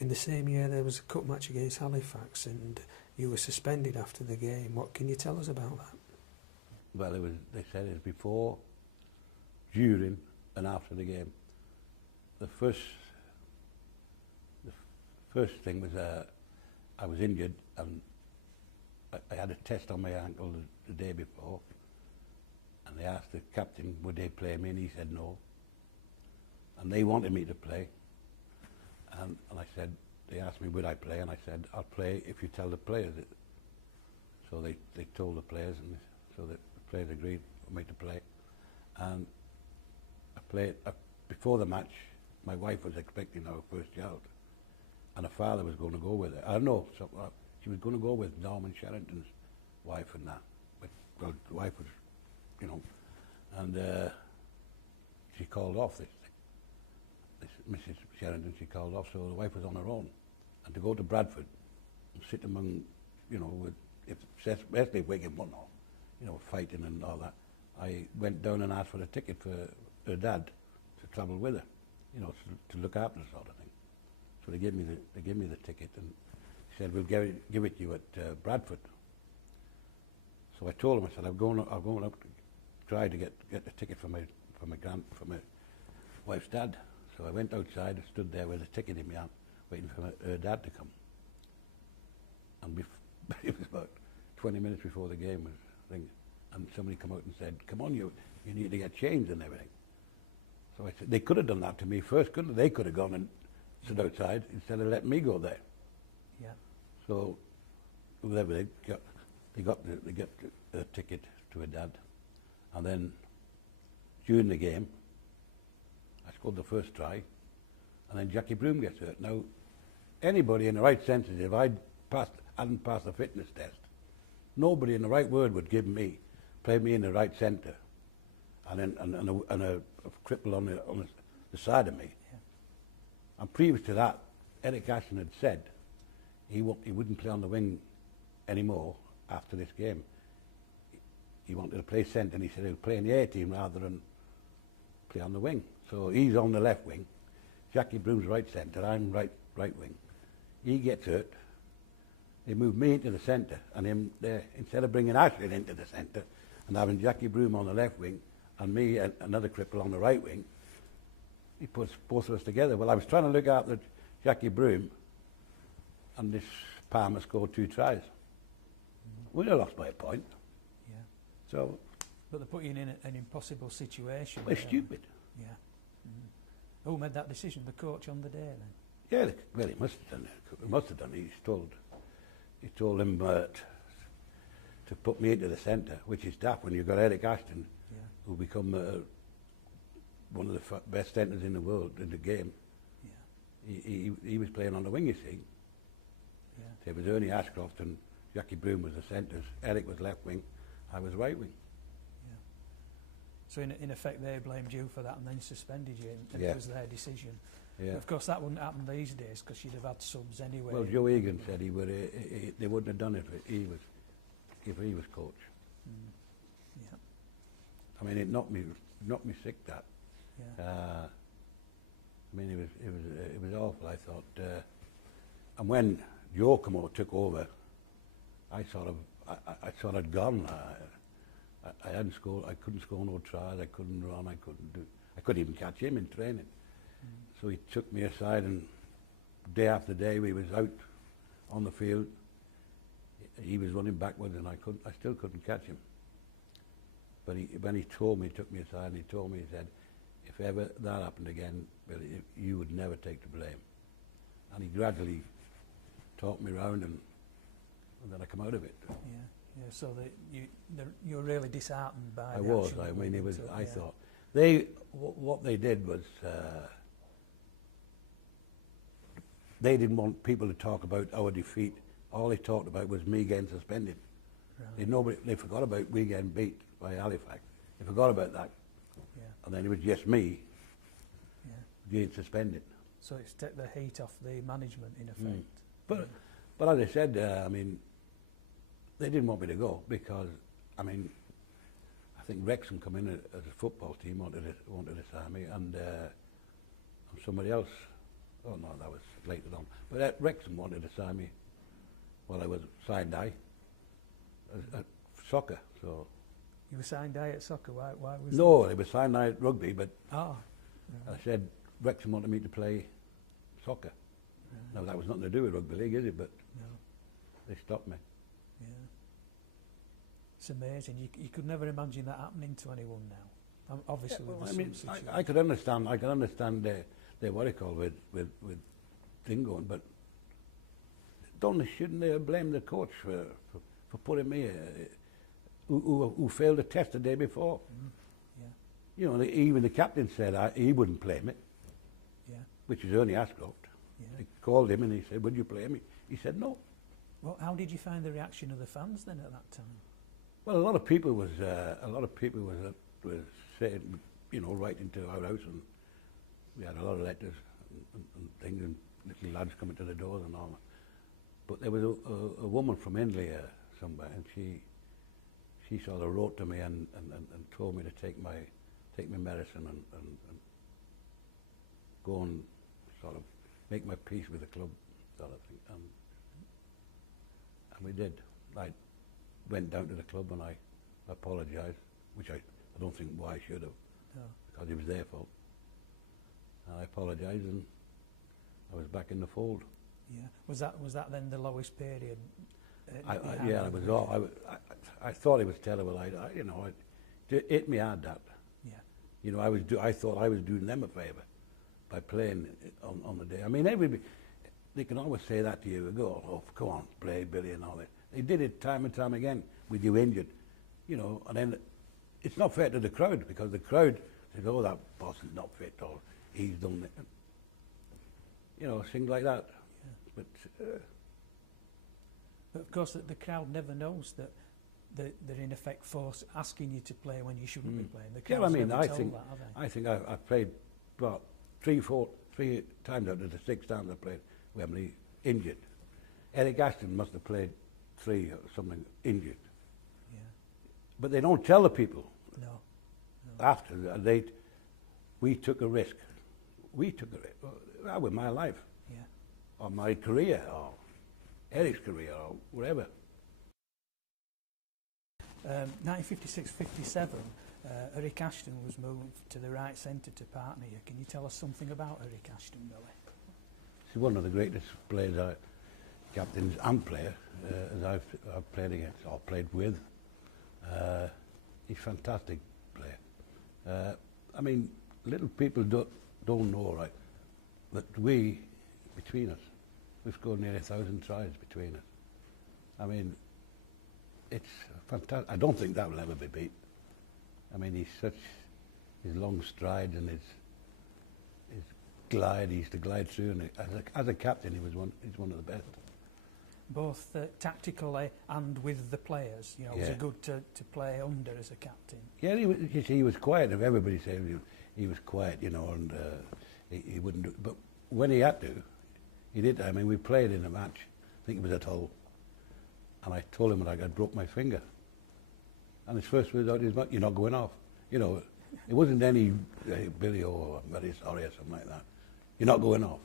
In the same year, there was a cup match against Halifax, and you were suspended after the game. What can you tell us about that? Well, they said it was before, during and after the game. The first thing was I was injured and I had a test on my ankle the day before, and they asked the captain would they play me, and he said no. And they wanted me to play, and I said, they asked me would I play, and I said I'll play if you tell the players it. So they told the players, and so the players agreed for me to play. And I played before the match. My wife was expecting our first child, and her father was going to go with her. I don't know, she was going to go with Norman Sherrington's wife and that. But well, the wife was, you know, and she called off this Mrs. Sherrington. She called off, so the wife was on her own, and to go to Bradford and sit among, you know, with especially if Wigan won, you know, fighting and all that. I went down and asked for a ticket for her dad to travel with her, you know, to look after her sort of thing. So they gave me the ticket, and he said, we'll give it to you at Bradford. So I told him, I said, I'm going up to try to get a ticket for my wife's dad. So I went outside and stood there with a ticket in my hand, waiting for her dad to come. And it was about 20 minutes before the game was thing, and somebody come out and said, come on, you need to get changed and everything. So I said, they could have done that to me first, couldn't they? They could have gone and stood outside instead of letting me go there. Yeah. So whatever, they got a ticket to her dad, and then during the game I scored the first try, and then Jackie Broom gets hurt. Now anybody in the right senses, if hadn't passed the fitness test, nobody in the right word would play me in the right centre, and a cripple on the side of me. Yeah. And previous to that, Eric Ashton had said he wouldn't play on the wing anymore after this game. He wanted to play centre, and he said he'll play in the A team rather than play on the wing. So he's on the left wing, Jackie Broom's right centre, I'm right wing. He gets hurt. They moved me into the centre, and him there, instead of bringing Ashley into the centre and having Jackie Broom on the left wing and me and another cripple on the right wing, he puts both of us together. Well, I was trying to look after Jackie Broom, and this Palmer scored 2 tries. We lost by a point. Yeah. So. But they put you in an impossible situation. We're stupid. Yeah. Who made that decision? The coach on the day then? Yeah, well, he must have done it. He must have done it. He told him to put me into the centre, which is daft when you've got Eric Ashton, who become one of the best centres in the world in the game. Yeah. He was playing on the wing, you see. Yeah. So it was Ernie Ashcroft and Jackie Broom was the centres. Eric was left wing, I was right wing. Yeah. So in effect, they blamed you for that and then suspended you, and it was their decision. Yeah. Of course, that wouldn't happen these days because you'd have had subs anyway. Well, Joe Egan said they wouldn't have done it if he was coach. Yeah. I mean, it knocked me sick. That. Yeah. I mean, it was awful. I thought, and when Joe come over, took over, I sort of gone. I hadn't scored. I couldn't score no tries. I couldn't run. I couldn't even catch him in training. So he took me aside, and day after day we was out on the field. He was running backwards, and I still couldn't catch him. But when he told me, he took me aside, and he told me, he said, if ever that happened again, Billy, you would never take the blame. And he gradually talked me round, and then I come out of it. Yeah. Yeah. So you're really disheartened by. I was. I mean, it was. I thought what they did was. They didn't want people to talk about our defeat. All they talked about was me getting suspended. Right. They forgot about we getting beat by Halifax. They forgot about that. Yeah. And then it was just me getting suspended. So it's take the heat off the management in effect. But as I said, I mean, they didn't want me to go because, I mean, I think Wrexham come in as a football team, wanted to sign me, and somebody else. Oh no, that was later on. But Wrexham wanted to sign me Well, I was side eye at soccer, so... You were signed eye at soccer, why was No, it was side eye at rugby, but Oh. I said Wrexham wanted me to play soccer. Now, that was nothing to do with rugby league, is it? But No. they stopped me. Yeah. It's amazing. You could never imagine that happening to anyone now. Obviously, Yeah, well, with I the mean, situation. I could understand their what I call with thing going, but shouldn't they blame the coach for putting me who failed the test the day before? Yeah. You know, even the captain said he wouldn't play me, Yeah. which is Ernie Ashcroft. Yeah. I called him and he said, "Would you play me?" He said, "No." Well, how did you find the reaction of the fans then at that time? Well, a lot of people was saying, you know, writing to our house, and we had a lot of letters and things, and little lads coming to the doors and all that. But there was a woman from India somewhere, and she sort of wrote to me and told me to take my medicine and go and sort of make my peace with the club, sort of thing. And we did. I went down to the club and I apologised, which I don't think why I should have, No. because it was their fault. And I apologised and I was back in the fold. Yeah. Was that then the lowest period? Yeah, it was all. I thought it was terrible. It hit me hard, that. Yeah. You know, I thought I was doing them a favour by playing on the day. I mean, everybody, they can always say that to you. Go, oh, come on, play, Billy, and all that. They did it time and time again with you injured, you know. And then it's not fair to the crowd, because the crowd says, "Oh, that boss is not fit," or "He's done it," you know, things like that. Yeah. But of course, the crowd never knows that they're in effect asking you to play when you shouldn't be playing. The yeah, crowd's I mean, never I told think that, have they? I think I've played about three times out of the 6 times I played Wembley injured. Eric Ashton must have played 3 or something injured. Yeah. But they don't tell the people No. after we took a risk. We took a risk. That was my life, Yeah. or my career, or Eric's career, or whatever. 1956-57, Eric Ashton was moved to the right centre to partner you. Can you tell us something about Eric Ashton, Billy? He's one of the greatest players, captains and player, as I've played against or played with. He's a fantastic player. I mean, little people don't know, right, that between us, we've scored nearly 1,000 tries between us. I mean, it's fantastic. I don't think that will ever be beat. I mean, his long strides and his glide, he used to glide through, and as a captain, he's one of the best. Both tactically and with the players, you know, was it good to play under as a captain? Yeah, he was quiet. If everybody said he was quiet, you know, and he wouldn't do. But when he had to, he did. I mean, we played in a match. I think it was at Hull, and I told him that I broke my finger. And his first words out his mouth, "You're not going off." You know, it wasn't any Billy, oh, I'm very sorry or something like that. You're not going off.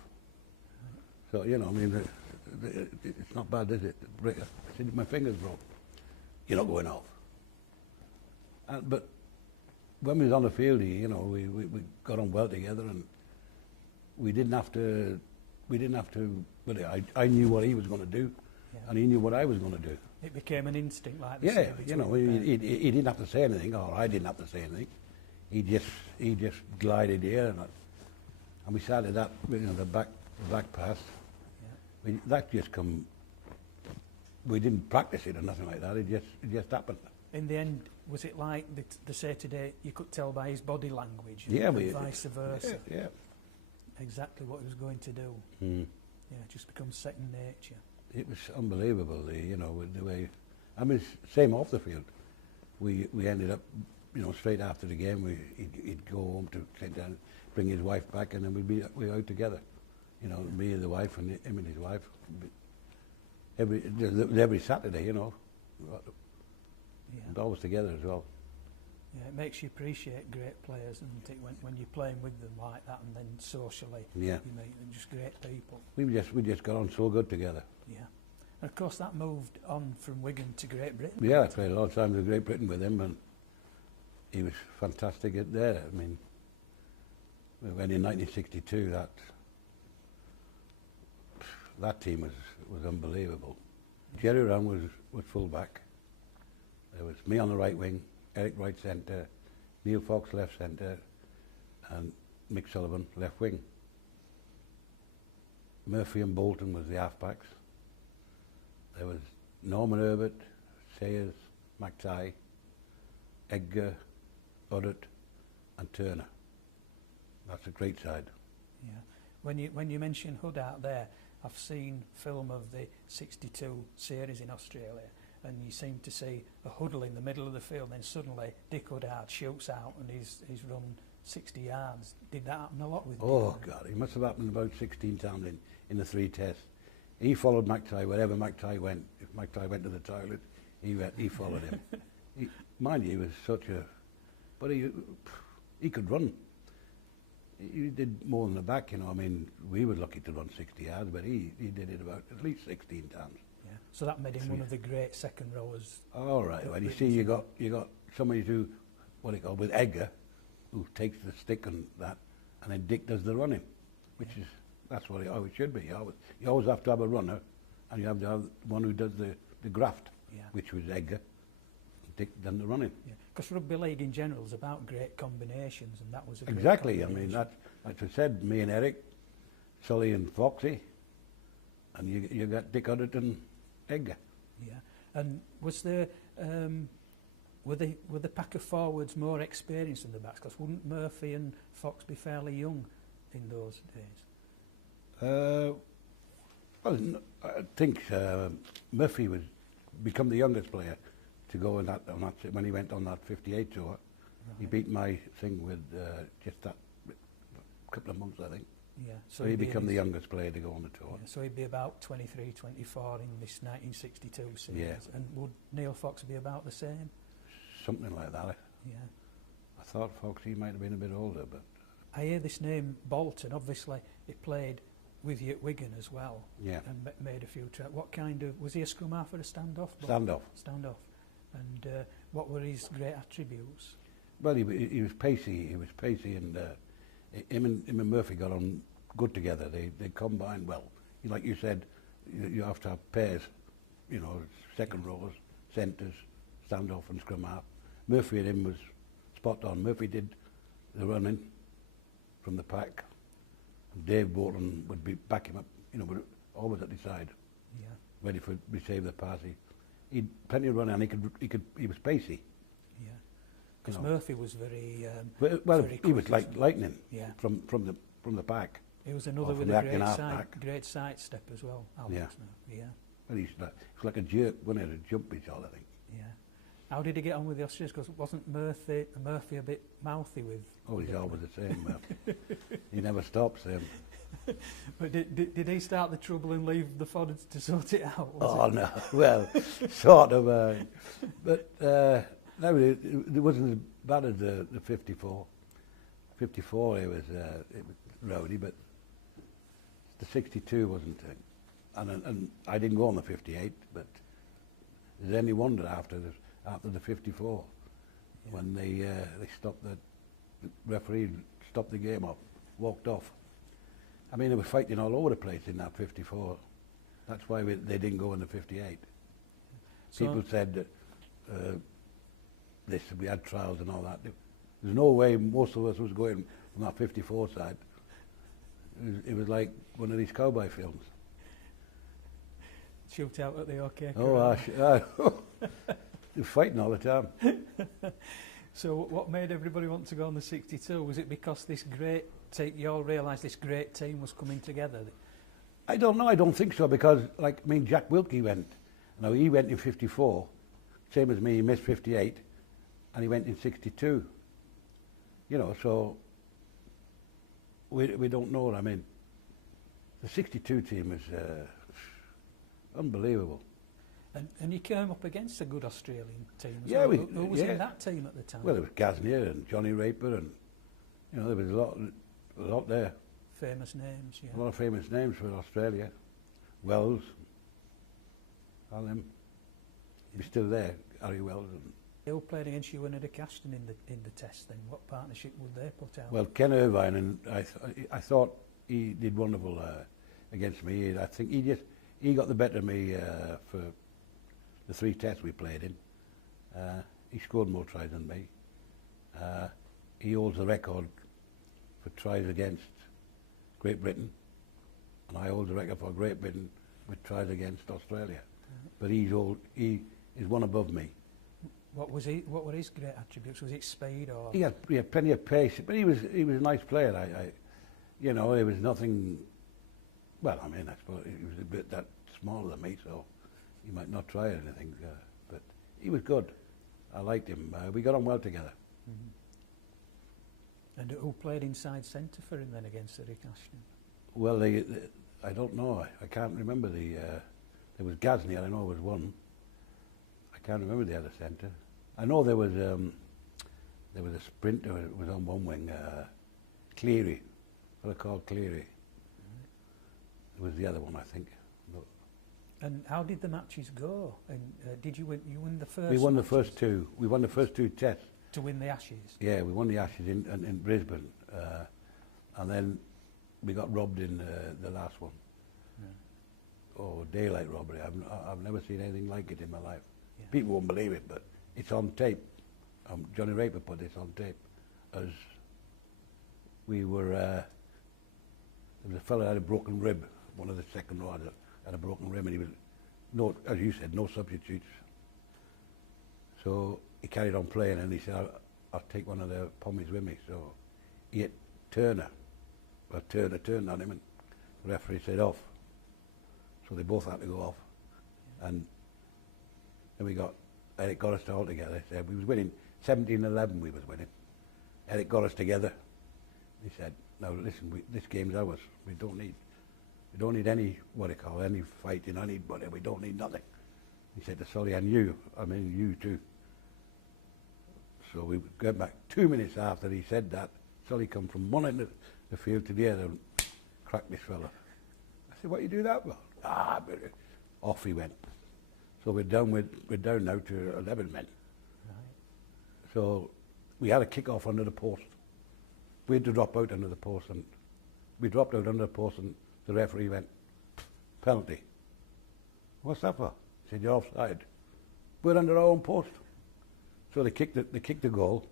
So, you know, I mean, it's not bad, is it? I said, my finger's broke. You're not going off. But when we was on the field, you know, we got on well together, and we didn't have to. But I knew what he was going to do, and he knew what I was going to do. It became an instinct, like the same You know, he didn't have to say anything, or I didn't have to say anything. He just glided here, and we started that, you know, the back pass. Yeah. That just come. We didn't practice it or nothing like that. It just happened. In the end, was it like they say today? You could tell by his body language, and vice versa. Yeah. Exactly what he was going to do. Mm. Yeah, it just becomes second nature. It was unbelievable, you know, with the way. I mean, same off the field. We ended up, you know, straight after the game, he'd go home to sit down, bring his wife back, and then we'd be out together. You know, me and the wife, and him and his wife. Every Saturday, you know. And always together as well. Yeah, it makes you appreciate great players, and when you're playing with them like that, and then socially, Yeah. you make them just great people. We just got on so good together. Yeah. And of course that moved on from Wigan to Great Britain. Yeah, I played a lot of times in Great Britain with him, and he was fantastic at there. I mean, when in 1962, that team was unbelievable. Jerry Round was full back. There was me on the right wing, Eric right centre, Neil Fox left centre, and Mick Sullivan left wing. Murphy and Bolton was the half-backs. There was Norman Herbert, Sayers, McTighe, Edgar, Uddett and Turner. That's a great side. Yeah. When you mention Hood out there, I've seen film of the 62 series in Australia, and you seem to see a huddle in the middle of the field, then suddenly Dick Hoodard shoots out and he's run 60 yards. Did that happen a lot with Oh Dick? God, it must have happened about 16 times in the 3 tests. He followed McTighe wherever McTighe went. If McTighe went to the toilet, he followed him. Mind you, he was such a... But he could run. He did more than the back, you know. I mean, we were lucky to run 60 yards, but he did it about at least 16 times. Yeah. So that made him one of the great second rowers. All right. Well, you see, you got somebody who, what do you call, with Edgar, who takes the stick and that, and then Dick does the running, which is, that's what it always should be. You always have to have a runner, and you have to have one who does the graft, which was Edgar. Dick done the running. Yeah, because rugby league in general is about great combinations, and that was a great exactly. I mean, that, like I said, me and Eric, Sully and Foxy, and you got Dick Uddett and Edgar. Yeah, and was there were the pack of forwards more experienced than the backs? Because wouldn't Murphy and Fox be fairly young in those days? Well, I think Murphy was become the youngest player to go on that when he went on that 58 tour. Right. He beat my thing with just that couple of months, I think. Yeah. So he became the youngest player to go on the tour. Yeah, so he'd be about 23, 24 in this 1962 series. Yeah. And would Neil Fox be about the same? Something like that. Yeah. I thought Foxy might have been a bit older, but... I hear this name, Bolton. Obviously, he played with you at Wigan as well. Yeah. And made a few What kind of... Was he a scrum half or a standoff? Standoff. Standoff. And what were his great attributes? Well, he was pacey. He was pacey, and him and Murphy got on good together. They combined well. Like you said, you have to have pairs. You know, second rows, centres, standoff, and scrum half. Murphy and him was spot on. Murphy did the running from the pack. And Dave Bolton would be back him up. You know, but always at the side, ready for receive the pass. He'd plenty of running, and he was pacey. Yeah, because Murphy was very well, very he was like lightning. Yeah. From the back. He was another with a great side step as well. Alex, yeah. Well, he's like a jerk, wasn't it? A jumpy shot, I think. Yeah. How did he get on with the Australians? Because wasn't Murphy a bit mouthy with? Oh, he's always the same. Murphy. He never stops. But did he start the trouble and leave the Fodds to sort it out? No, well, sort of. But no, it wasn't as bad as the 54. 54, it was rowdy, but the 62 wasn't. And I didn't go on the 58, but there's any wonder after the 54 when they stopped the referee stopped the game off, walked off. I mean, they were fighting all over the place in that 54. That's why they didn't go in the 58. So people said that we had trials and all that. There's no way most of us was going from that 54 side. It was like one of these cowboy films. Shoot out at the OK. Oh, they were fighting all the time. So what made everybody want to go on the 62? Was it because this great team, you all realised this great team was coming together? I don't know. I don't think so, because, like, I mean, Jack Wilkie went. You know, he went in 54, same as me. He missed 58, and he went in 62. You know, so we don't know. I mean, the 62 team is unbelievable. And you came up against a good Australian team as well. Who was in that team at the time? Well, there was Gaznier and Johnny Raper, and you know, there was a lot there. Famous names, yeah. A lot of famous names for Australia. Wells, I'll be still there, Harry Wells. And They all played against you and Eddie Ashton in the test then. What partnership would they put out? well, Ken Irvine, and I thought he did wonderful against me. I think he got the better of me for the 3 tests we played in. He scored more tries than me. He holds the record for tries against Great Britain, and I hold the record for Great Britain with tries against Australia. But he is one above me. What were his great attributes? Was it speed or? He had plenty of pace, but he was a nice player. There was nothing. Well, I mean, I suppose he was a bit that smaller than me, so he might not try anything. But he was good. I liked him. We got on well together. And who played inside centre for him then against Eric Ashton? Well, I don't know. I can't remember there was Gasnier, I know was one. I can't remember the other centre. I know there was a sprinter who was on one wing, Cleary, what I call Cleary. It was the other one, I think. But and how did the matches go? And did you win the first? we won the matches first 2. We won the first 2 tests. to win the Ashes. Yeah, we won the Ashes in Brisbane, and then we got robbed in the last one. Oh, daylight robbery. I've never seen anything like it in my life. Yeah. People won't believe it, but it's on tape. Johnny Raper put this on tape. As we were, there was a fellow who had a broken rib. One of the second row had a broken rib, and he was, as you said, no substitutes. So he carried on playing, and he said, I'll take one of the pommies with me. So he hit Turner. Well, Turner turned on him, and the referee said off. So they both had to go off. And then we got Eric got us all together. He said we was winning 17-11. We was winning. Eric got us together. He said, "Now listen, this game's ours. We don't need any any fighting. Anybody. We don't need nothing." He said to Sully, and you too. So we got back 2 minutes after he said that. Sully come from one end of the field to the other and cracked this fella. I said, "What you do that for?" But off he went. So we're down now to 11 men. Right. So we had a kick off under the post. We had to drop out under the post, and we dropped out under the post, and the referee went, "Penalty." "What's that for?" He said, "You're offside." We're under our own post. So they kicked the goal.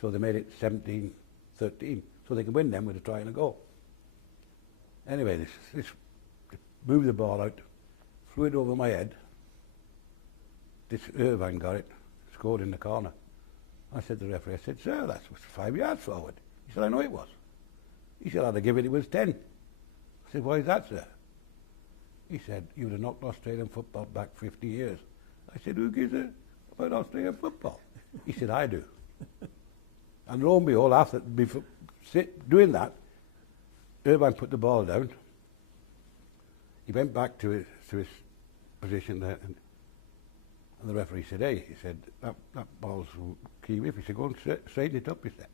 So they made it 17-13. So they can win them with a try and a goal. Anyway, this moved the ball out, threw it over my head. This Irvine got it, scored in the corner. I said to the referee, I said, "Sir, that was 5 yards forward." He said, "I know it was." He said, "I'd have given it was 10. I said, "Why is that, sir?" He said, "You would have knocked Australian football back 50 years. I said, "Who gives a about Australian football?" He said, "I do." And lo and behold, before doing that, Irvine put the ball down. He went back to his position there, and the referee said, "Hey," he said, that ball's key whiff." He said, "Go and straighten it up," he said.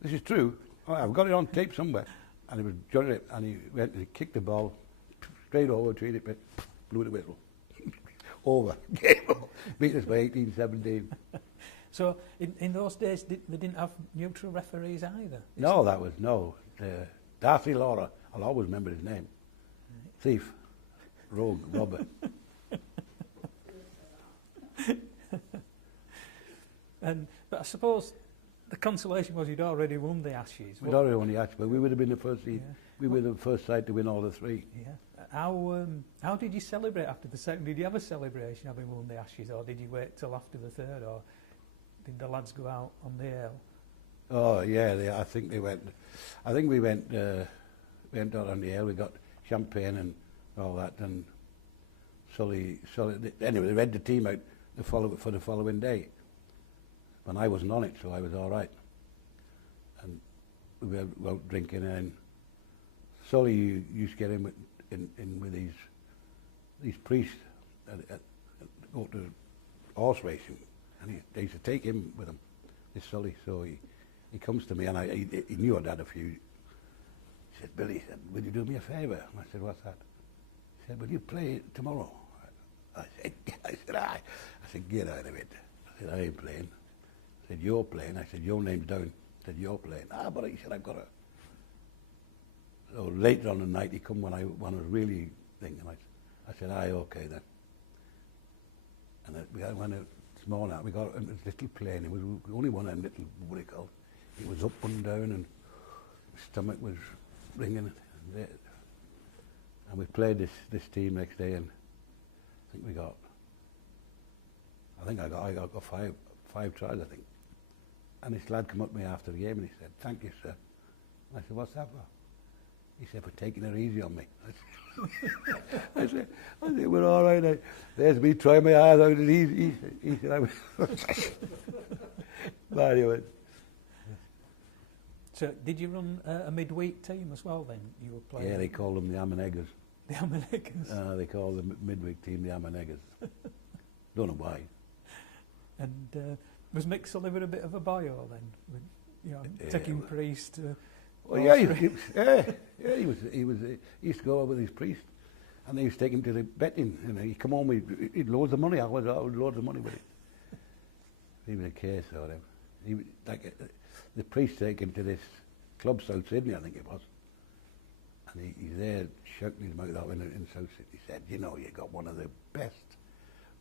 "This is true. Oh, I've got it on tape somewhere." And he was Johnny Rip, and he went and he kicked the ball straight over, treated it, blew the whistle. Over. Game over. Beat us by 18-17. So in those days, they didn't have neutral referees either? No, that was, no. Darcy Laura, I'll always remember his name. Thief, rogue, robber. But I suppose the consolation was you'd already won the Ashes. We'd already won the Ashes, but we would have been the first seed. Yeah. We were the first side to win all the 3. Yeah. How did you celebrate after the second? Did you have a celebration having won the Ashes, or did you wait till after the third, or did the lads go out on the hill? Oh yeah, I think they went. I think we went out on the hill. We got champagne and all that, and Sully. Anyway, they read the team out for the following day. And I wasn't on it, so I was all right. And we were out drinking, and Sully used to get in with these priests and go to horse racing, and they used to take him with him, this Sully. So he comes to me, and he knew I'd had a few. He said, "Billy," he said, "will you do me a favour?" And I said, "What's that?" He said, "Will you play tomorrow?" I said, aye. I said, get out of it. I said, I ain't playing. I said, you're playing. I said, your name's down. I said, you're playing. Ah, but he said, I've got a... So later on the night, he come when I was really thinking. I said, aye, okay then. And this morning, we got in this little plane. It was only one of them little, what do you call it? It was up and down, and his stomach was ringing. And we played this team next day, and I got five tries, I think. And this lad come up to me after the game, and he said, thank you, sir. And I said, what's that for? He said, for taking it easy on me. I said, we're all right. There's me trying my eyes out, and he said, but anyway. So, did you run a midweek team as well then? You were playing? Yeah, they call them the Ammoneggers. The Ammoneggers? They call the midweek team the Ammoneggers. Don't know why. And was Mick Sullivan a bit of a boyo then? With, you know, taking Priest to... Well, yeah, he used to go over with his priest, and they used to take him to the betting. You know, he'd come home, he'd loads of money. I was loads of money with it. He was a case or whatever. He the priest take him to this club, South Sydney, I think it was, and he's there shouting his mouth out in South Sydney. He said, you know, you got one of the best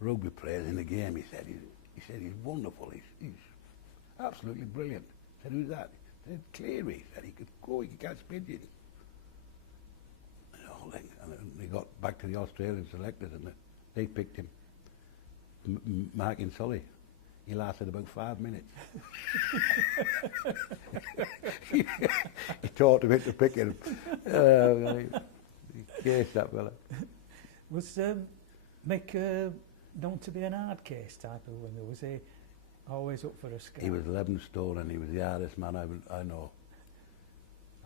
rugby players in the game. He said he's wonderful. He's absolutely brilliant. I said, who's that? He said, Cleary. He said he could go, he could catch pigeons. And they got back to the Australian selectors, and they picked him, Mark and Sully. He lasted about 5 minutes. He taught him into picking him. He cased that fella. Was Mick known to be an hard case type of winner? Was he always up for a scrap? He was 11 stone, and he was the hardest man I know.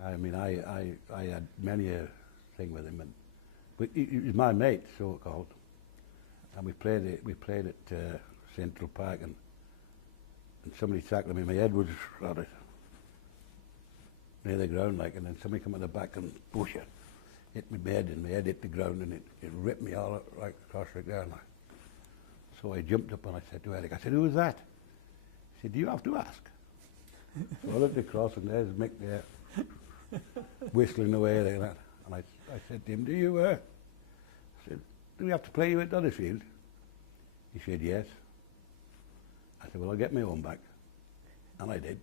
I mean, I had many a thing with him, but he was my mate, so called. And we played at Central Park, and somebody tackled me. My head was rather near the ground, like, and then somebody come at the back and push it, hit my head, and my head hit the ground, and it ripped me all right across the ground. So I jumped up and I said to Eric, I said, who was that? He said, do you have to ask? So I looked across, and there's Mick there, whistling away like that. And I said to him, I said, do we have to play you at Duddersfield? He said, yes. I said, well, I'll get my own back. And I did.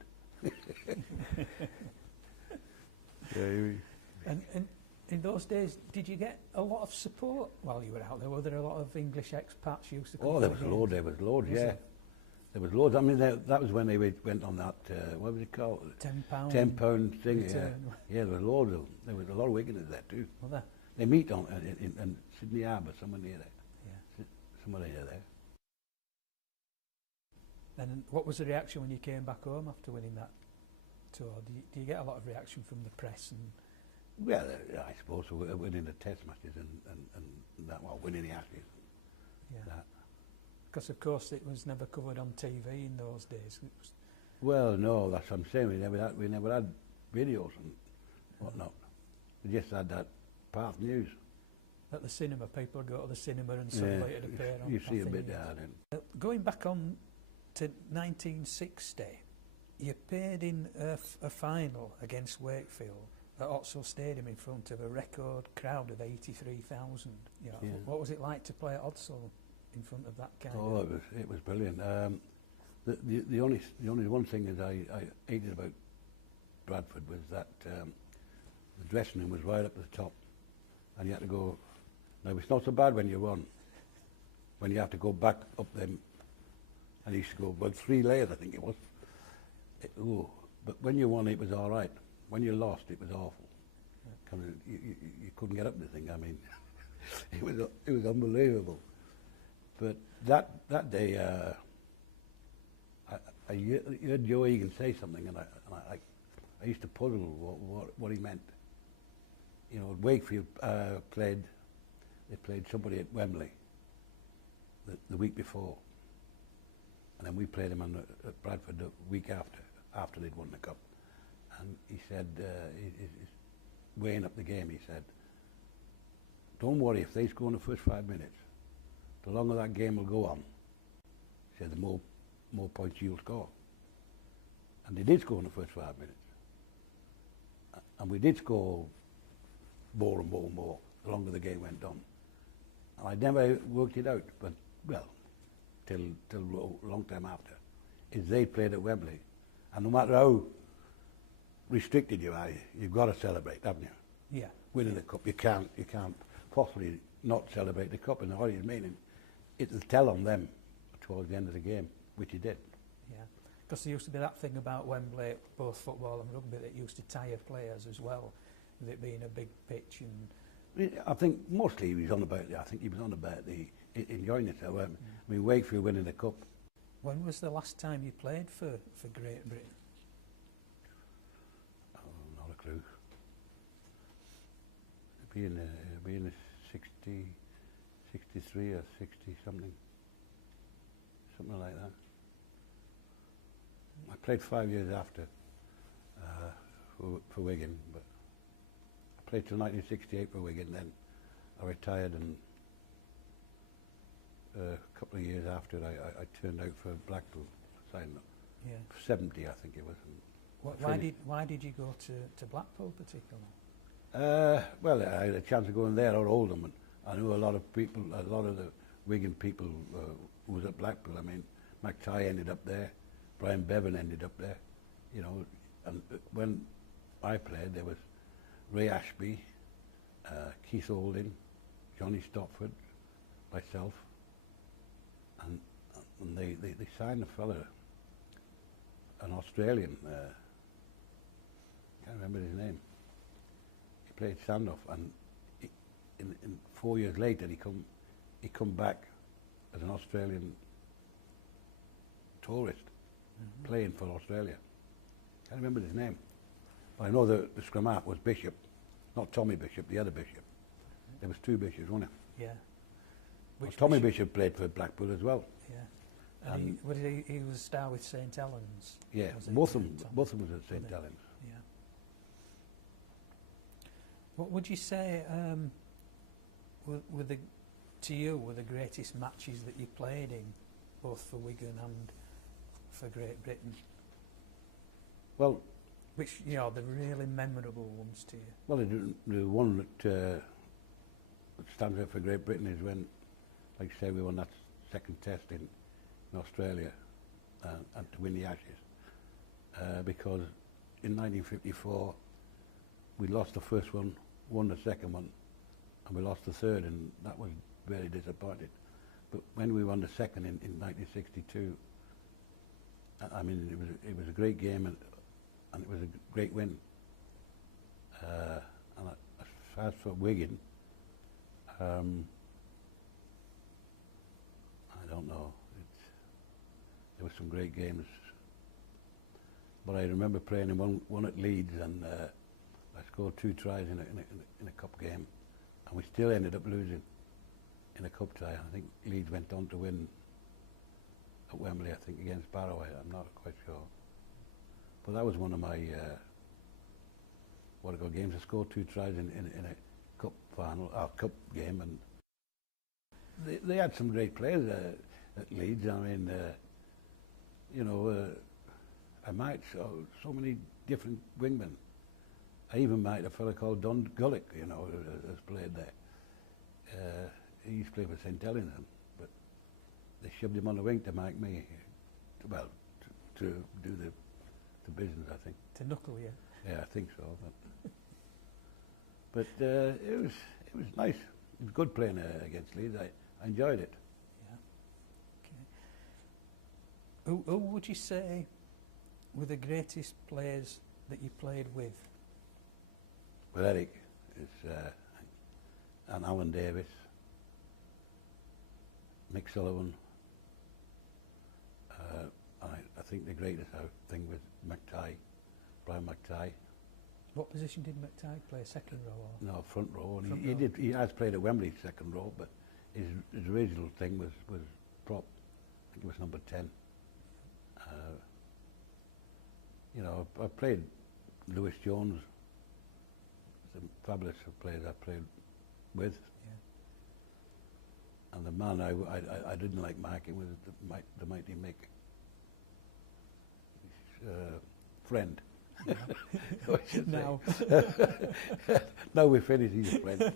And in those days, did you get a lot of support while you were out there? Were there a lot of English expats used to come? Oh, there was loads, yeah. There was loads. I mean, that was when they went on that, what was it called? £10. £10 thing, return. Yeah, there was loads of them. There was a lot of Wiganers there too. Well, there. They meet on in Sydney Harbour, somewhere near there. Yeah. Somewhere near there. And what was the reaction when you came back home after winning that tour? Do you get a lot of reaction from the press? And Well, I suppose winning the test matches and that, well, winning the Ashes. yeah. Because of course it was never covered on TV in those days. Well, no, that's what I'm saying. We never had videos and whatnot. We just had that Bath News. At the cinema, people go to the cinema and suddenly it'd appear on you see a Bath bit News. there. Going back on to 1960, you appeared in a final against Wakefield at Oxford Stadium in front of a record crowd of 83,000. You know, Yeah. What was it like to play at Odsall in front of that kind Oh, of... it was brilliant. The only one thing that I hated about Bradford was that the dressing room was right up at the top, and you had to go. Now it's not so bad when you won. When you have to go back up them, and you used to go about 3 layers, I think it was. But when you won, it was all right. When you lost, it was awful. Yeah. You couldn't get up the thing. I mean, it was unbelievable. But that day, I heard Joe Egan say something, and I used to puzzle what he meant. You know, Wakefield played somebody at Wembley the week before, and then we played him at Bradford the week after they'd won the cup. And he said, he's weighing up the game, he said, don't worry if they score in the first 5 minutes. the longer that game will go on, he said, the more points you'll score. And they did score in the first 5 minutes. And we did score more and more and more the longer the game went on. And I never worked it out, but, well, till a long time after, is they played at Wembley. And no matter how restricted you are, you've got to celebrate, haven't you? Yeah. Winning the cup, you can't possibly not celebrate the cup in the holidays, meaning it'll tell on them towards the end of the game, which he did. Yeah, because there used to be that thing about Wembley, both football and rugby, that used to tire players as well, with it being a big pitch. And I think mostly he was on about the enjoying it. I mean, Wakefield winning the cup. When was the last time you played for Great Britain? Oh, not a clue. It'd be in the 60, 63 or 60 something like that. I played 5 years after for Wigan, but I played till 1968 for Wigan. Then I retired, and a couple of years after I turned out for Blackpool. Signed up. Yeah. 70, I think it was. Why did you go to Blackpool particularly? Well, I had a chance of going there or Oldham, and I knew a lot of the Wigan people who was at Blackpool. I mean, McTighe ended up there, Brian Bevan ended up there, you know. And when I played, there was Ray Ashby, Keith Olding, Johnny Stopford, myself, and they signed a fella, an Australian, can't remember his name. He played standoff, and in 4 years later he come back as an Australian tourist, playing for Australia. Can't remember his name, but I know the scrum half was Bishop, not Tommy Bishop, the other Bishop. There was two Bishops, wasn't there? Yeah. Well, Tommy Bishop played for Blackpool as well. Yeah. And he was a star with St Helens. Yeah, both of them was at St Helens. Yeah. What would you say were the greatest matches that you played in, both for Wigan and for Great Britain? Well, which, you know, the really memorable ones to you? Well, the one that stands out for Great Britain is when, like I say, we won that second test in Australia and to win the Ashes. Because in 1954 we lost the first one, won the second one, and we lost the third, and that was very disappointing. But when we won the second in 1962, I mean, it was a great game, and it was a great win. And as far as for Wigan, I don't know. There were some great games, but I remember playing in one at Leeds, and I scored 2 tries in a cup game, and we still ended up losing in a cup tie. I think Leeds went on to win at Wembley, I think, against Barrow. I'm not quite sure. But that was one of my games. I scored 2 tries in a cup final, cup game, and they had some great players at Leeds. I mean, you know, I might so many different wingmen. I even might a fellow called Don Gullick, you know, has played there. He used to play for St Helens, but they shoved him on the wing to make me, well, to do the business, I think. To knuckle you? Yeah, I think so. But it was nice. It was good playing against Leeds. I enjoyed it. Yeah. Okay. Who would you say were the greatest players that you played with? Well, Eric is, and Alan Davis, Mick Sullivan. I think the greatest thing was McTighe, Brian McTighe. What position did McTighe play? Second row or? No, front row. And he has played at Wembley second row, but his original thing was prop. I think it was number 10. You know, I played Lewis Jones. Some fabulous players I played with. And the man I didn't like marking was the mighty Mick, his friend. I should Now, say. Now we're finished, he's a friend.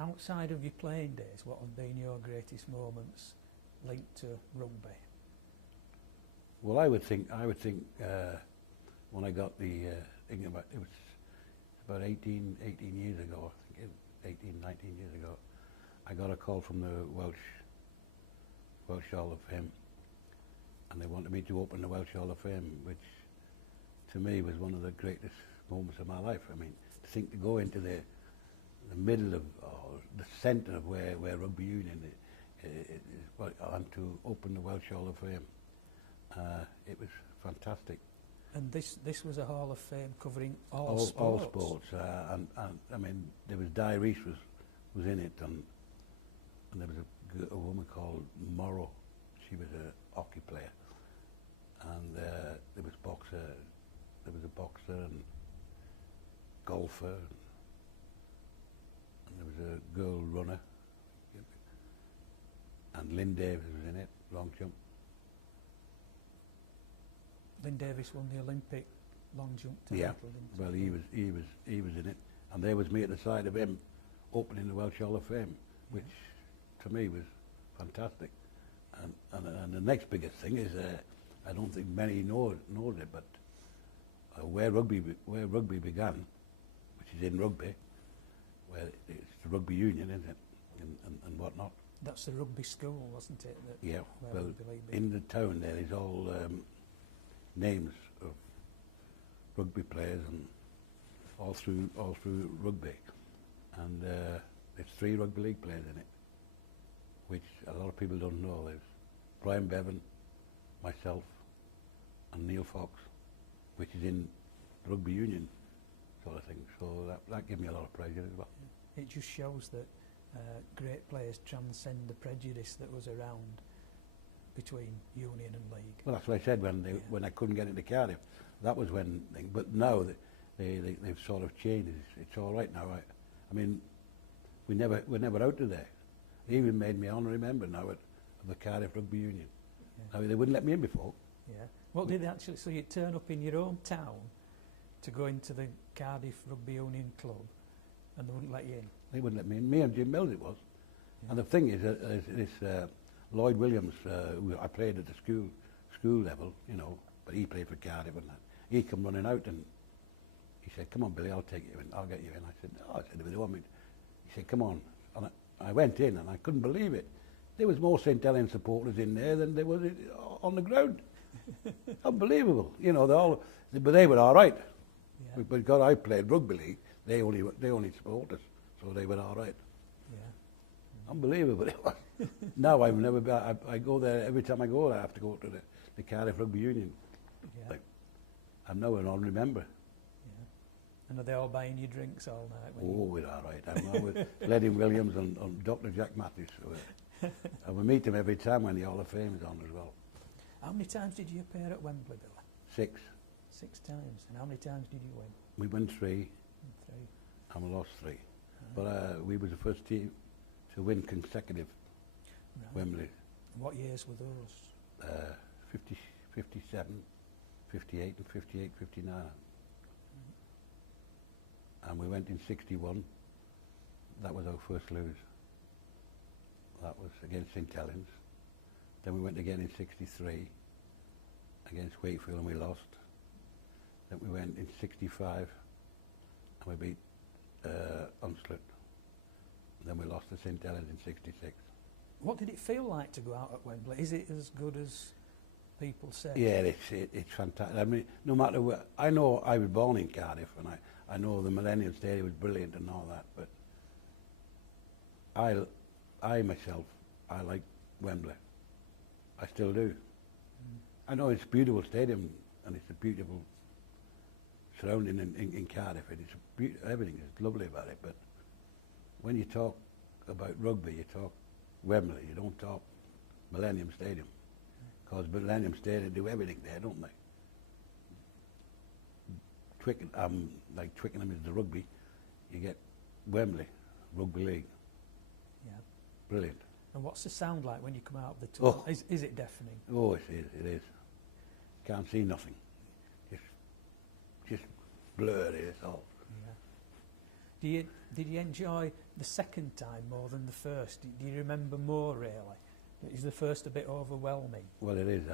outside of your playing days, what have been your greatest moments linked to rugby? Well, I would think when I got thinking about it was about 18 years ago, I think 18, 19 years ago, I got a call from the Welsh Hall of Fame, and they wanted me to open the Welsh Hall of Fame, which to me was one of the greatest moments of my life. I mean, to think to go into the middle of, or the centre of where rugby union is, and to open the Welsh Hall of Fame, it was fantastic. And this was a Hall of Fame covering all sports? All sports, and I mean, there was Di Reese was in it, and there was a woman called Morrow. She was a hockey player, and there was a boxer and golfer, and there was a girl runner, and Lynn Davis was in it, long jump. Lynn Davis won the Olympic long jump title. Yeah, didn't well, he was in it, and there was me at the side of him, opening the Welsh Hall of Fame, which to me was fantastic. And the next biggest thing is, I don't think many know it, but where rugby began, which is in rugby, where it's the rugby union, isn't it, and whatnot. That's the rugby school, wasn't it? Yeah. Well, Rugby League in the town there is all names of rugby players, and all through rugby, and there's 3 rugby league players in it, which a lot of people don't know. There's Brian Bevan, myself, and Neil Fox, which is in rugby union sort of thing. So that gave me a lot of pleasure as well. It just shows that great players transcend the prejudice that was around between union and league. Well, that's what I said when I couldn't get into Cardiff. That was when thing. But now they've sort of changed. It's all right now. I mean, we're never out of there. They even made me honorary member now of the Cardiff Rugby Union. Yeah. I mean, they wouldn't let me in before. Yeah. What did they actually? So you turn up in your own town to go into the Cardiff Rugby Union club, and they wouldn't let you in. They wouldn't let me in. Me and Jim Mills it was. Yeah. And the thing is, this Lloyd Williams, who I played at the school level, you know, but he played for Cardiff and that. He come running out and he said, "Come on, Billy, I'll take you in. I'll get you in." I said, "No." I said, "If they want me," he said, "Come on." And I went in and I couldn't believe it. There was more St Helens supporters in there than there was on the ground. Unbelievable. You know, but they were all right. Yeah. Because I played rugby league, they only support us, so they were all right. Yeah. Unbelievable it was. Now I've never been, I go there, every time I go there I have to go to the Cardiff Rugby Union. Yeah. Like, I'm now an honorary member. Yeah. And are they all buying you drinks all night? Oh, we're all right. I'm with Leddy Williams and Dr. Jack Matthews. And we meet them every time when the Hall of Fame is on as well. How many times did you appear at Wembley, Billy? 6. 6 times. And how many times did you win? We won 3 3. and we lost 3. But we was the first team to win consecutive Right. Wembley. And what years were those? 50, 57, 58 and 58, 59. And we went in 61. That was our first lose. That was against St Helens. Then we went again in 63 against Wakefield and we lost. Then we went in 65 and we beat Hunslet. Then we lost to St Helens in 66. What did it feel like to go out at Wembley? Is it as good as people say? Yeah, it's fantastic. I mean, no matter where, I know I was born in Cardiff and I know the Millennium Stadium was brilliant and all that, but I myself, I like Wembley. I still do. I know it's a beautiful stadium and it's a beautiful surrounding in Cardiff. It's everything is lovely about it, but when you talk about rugby, you talk Wembley, you don't talk Millennium Stadium, because Millennium Stadium do everything there, don't they? Like Twickenham is the rugby, you get Wembley, Rugby League. brilliant. And what's the sound like when you come out of the Oh. tunnel? Is it deafening? Oh, it is. Can't see nothing. Just blurry, it's all. Yeah. Did you enjoy the second time more than the first? Do you remember more, really? Is the first a bit overwhelming? Well, it is.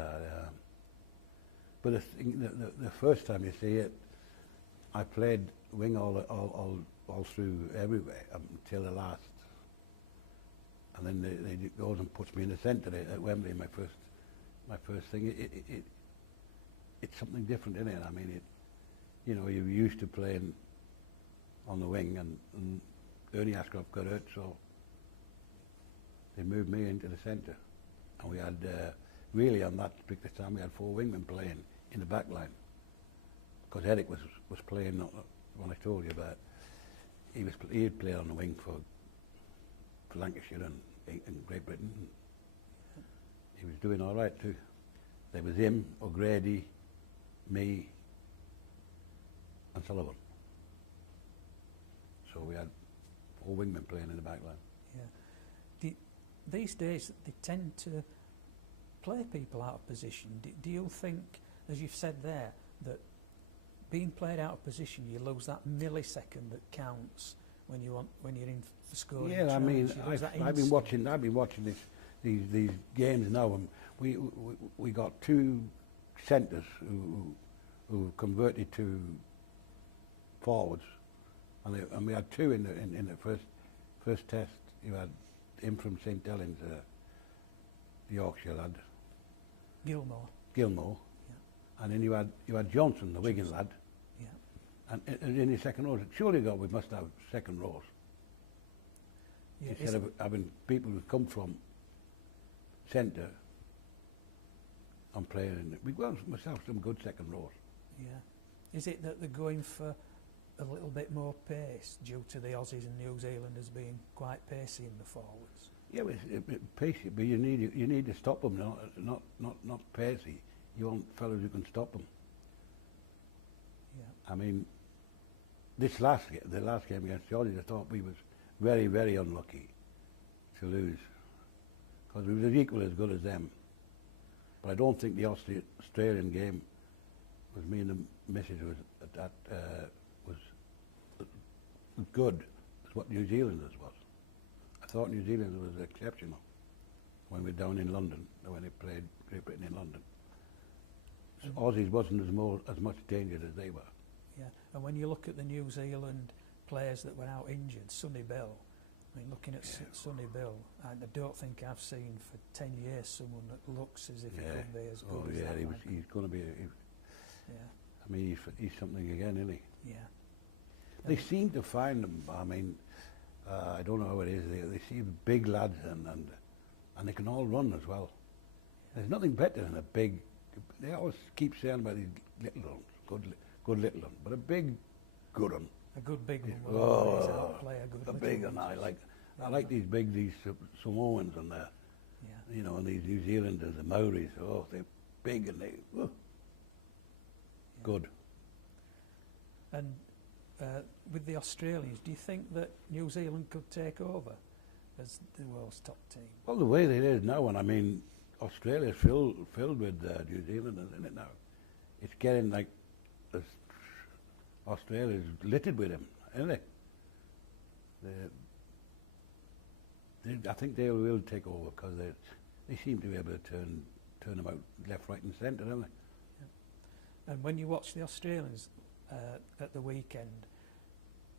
But the first time you see it, I played wing all through everywhere up until the last. And then they goes and puts me in the centre at Wembley. My first thing. It's something different, isn't it? I mean, you're used to playing on the wing, and Ernie Ashcroft got hurt, so they moved me into the centre. And we had, really on that particular time, we had 4 wingmen playing in the back line. Because Eric was playing, when I told you about, he had played on the wing for Lancashire and Great Britain. He was doing all right too. There was him, O'Grady, me, and Sullivan. So we had 4 wingmen playing in the back line. Yeah. These days, they tend to play people out of position. Do you think, as you've said there, that being played out of position, you lose that millisecond that counts when you're in for scoring? Yeah, I mean, I've been watching these games now, and we got 2 centres who converted to forwards, and we had 2 in the first test. You had him from St Helens, the Yorkshire lad, Gilmore, yeah. And then you had Johnson, the Wigan lad, yeah. And in the second row. Surely God, we must have second rows. Yeah, instead of having people who come from centre and playing. We must have some good second rows. Yeah. Is it that they're going for a little bit more pace due to the Aussies and New Zealanders being quite pacey in the forwards? Yeah, it's pacey, but you need to stop them, not pacey. You want fellas who can stop them. Yeah. I mean, the last game against Georgia, I thought we was very, very unlucky to lose, because we was equally as good as them. But I don't think the Australian game was me and the message was good as what New Zealanders was. I thought New Zealand was exceptional when we were down in London, when they played Great Britain in London. So Aussies wasn't as much danger as they were. Yeah, and when you look at the New Zealand players that were out injured, Sonny Bill, I mean, looking at Sonny Bill, I don't think I've seen for 10 years someone that looks as if he could be as good as that. He's going to be. Yeah. I mean, he's something again, isn't he? Yeah. They seem to find them. I mean, I don't know how it is. They see big lads and they can all run as well. There's nothing better than a big. They always keep saying about these little ones, good little ones, but a big, good one. A good big one. Will play a good. A big one. I like these Samoans and and these New Zealanders, the Maoris. Oh, they're big and they good. And with the Australians, do you think that New Zealand could take over as the world's top team? Well, the way it is now, and I mean, Australia's filled with New Zealanders, isn't it now? It's getting like Australia's littered with them, isn't it? I think they will take over because they seem to be able to turn them out left, right, and centre, don't they? Yeah. And when you watch the Australians at the weekend,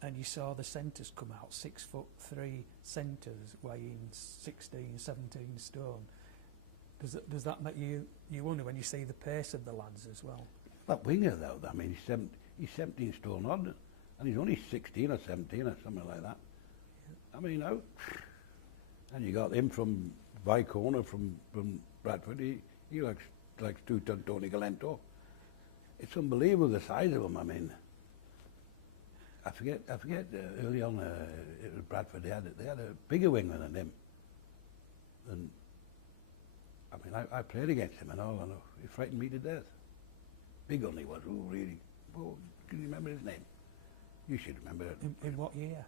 and you saw the centres come out, 6'3" centres weighing 16, 17 stone. Does that make you wonder when you see the pace of the lads as well? That winger though, I mean, he's 17 stone odd, and he's only 16 or 17 or something like that. Yeah. I mean, now, and you got him from Vicona, from Bradford. He likes 2-ton Tony Galento. It's unbelievable the size of him. I mean, I forget early on at Bradford they had a bigger winger than him. And I mean, I played against him and all, and he frightened me to death. Big one he was, really. Oh, can you remember his name? You should remember it. In what year?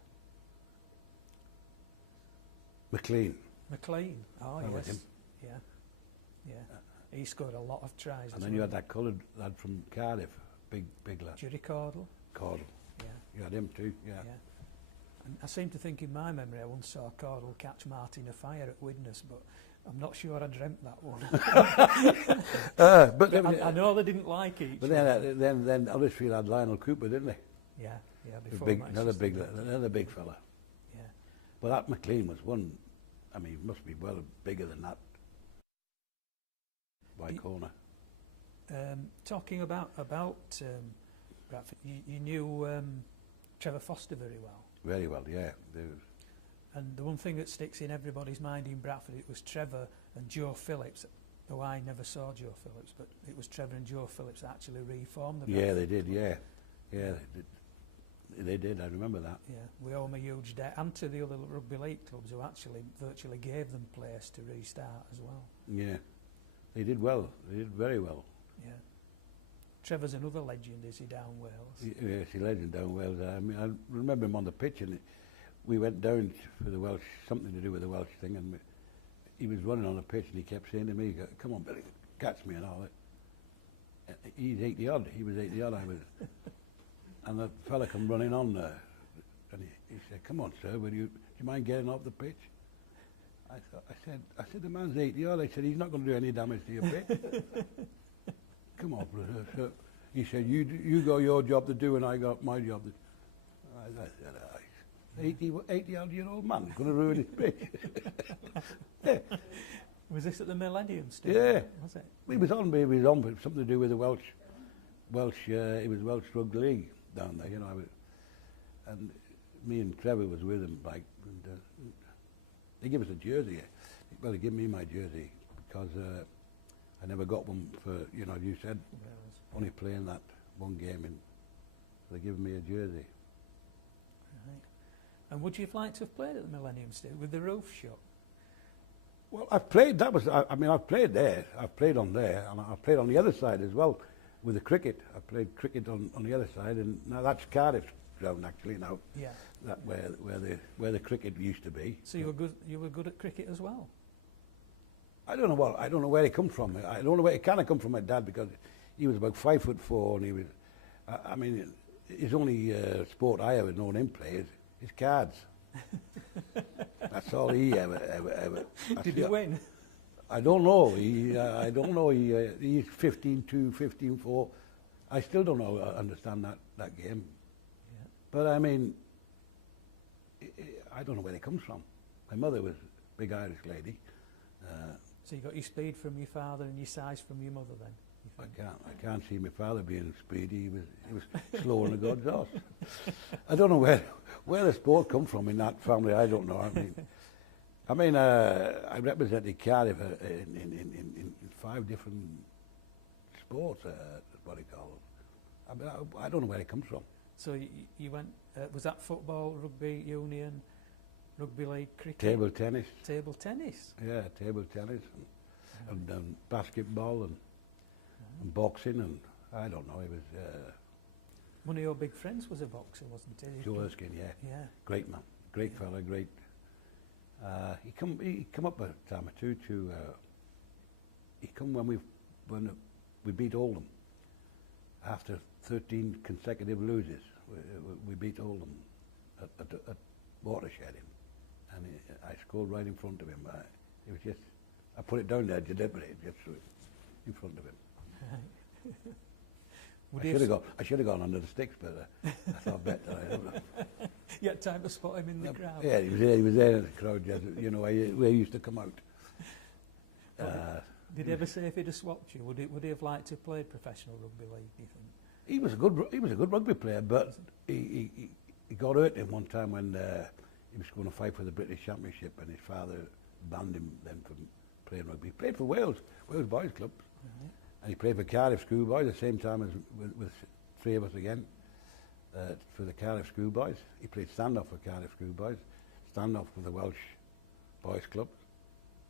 McLean. McLean. Oh, That was yes. him. Yeah. Yeah. He scored a lot of tries. And as then you well. had that coloured lad from Cardiff, big lad, Jury Caudle. Caudle. Yeah. You had him too, yeah. Yeah. And I seem to think in my memory I once saw Caudle catch Martin afire at Widnes, but I'm not sure I dreamt that one. But I know they didn't like each But other. then Huddersfield had Lionel Cooper, didn't they? Yeah, yeah, A before big, Manchester United. another big fella. Yeah. But that McLean was one. I mean, he must be well bigger than that. By corner. Talking about Bradford, you knew Trevor Foster very well. Very well, yeah. And the one thing that sticks in everybody's mind in Bradford, it was Trevor and Joe Phillips, though I never saw Joe Phillips, but it was Trevor and Joe Phillips that actually reformed the Yeah, Bradford they did. club. Yeah, yeah, they did. I remember that. Yeah, we owe them a huge debt, and to the other rugby league clubs who actually virtually gave them place to restart as well. Yeah, they did well. They did very well. Yeah. Trevor's another legend, is he, down Wales? Yes, he legend down Wales. I mean, I remember him on the pitch, and we went down for the Welsh, something to do with the Welsh thing, and he was running on the pitch, and he kept saying to me, "Come on, Billy, catch me," and all that. He's 80 odd. He was 80 odd. I was, and the fella come running on there, and he said, "Come on, sir, do you mind getting off the pitch?" I said, "The man's 80 odd." I said, "He's not going to do any damage to your pitch." "Come on, brother." So he said, you got your job to do, and I got my job to do. I said, 80-odd-year-old man going to ruin his pitch. Yeah. Was this at the Millennium Stadium? Yeah. Was it? He was on with something to do with the Welsh. It was Welsh Rugby League down there, you know. And me and Trevor was with him, like, and they gave us a jersey. Well, they gave me my jersey because I never got one for, you know, you said only playing that one game, and they gave me a jersey. Right. And would you have liked to have played at the Millennium Stadium with the roof shut? Well, I've played. I've played there. I've played on there, and I've played on the other side as well with the cricket. I played cricket on the other side, and now that's Cardiff ground actually now. Yeah. That where the cricket used to be. So you were good. You were good at cricket as well. I don't know where it comes from. I don't know where it kind of come from my dad, because he was about 5'4", and he was. I mean, his only sport I ever known him play is cards. That's all he ever. Did he win? I don't know. I don't know. He's 15-2, 15-4. I still don't know. Understand that game. Yeah. But I mean, I don't know where it comes from. My mother was a big Irish lady. So you got your speed from your father and your size from your mother then? I can't see my father being speedy. He was slower than a god's horse. I don't know where the sport come from in that family. I don't know. I represented Cardiff in 5 different sports. What they call them. I don't know where it comes from. So you went. Was that football, rugby union, rugby league, cricket? Table tennis. Table tennis. Yeah, table tennis and basketball and boxing, and I don't know. He was one of your big friends was a boxer, wasn't he? Joe Erskine, yeah. Yeah. Great man, great fella, great. He come up a time or two to. He come when we beat Oldham. After 13 consecutive losses, we beat Oldham at Watershed, and I scored right in front of him. It was just, I put it down there deliberately, just in front of him. I should have gone under the sticks, but I thought better. I don't know. You had time to spot him in the crowd. Yeah, he was there in the crowd, just, you know, where he used to come out. Did he ever say if he'd have swapped you, would he have liked to have played professional rugby league, do you think? He was a good rugby player, but he got hurt in one time when he was going to fight for the British Championship, and his father banned him then from playing rugby. He played for Wales Boys Club. Right. And he played for Cardiff Schoolboys at the same time as with 3 of us again, for the Cardiff Schoolboys. He played standoff for Cardiff Schoolboys, standoff for the Welsh Boys Club.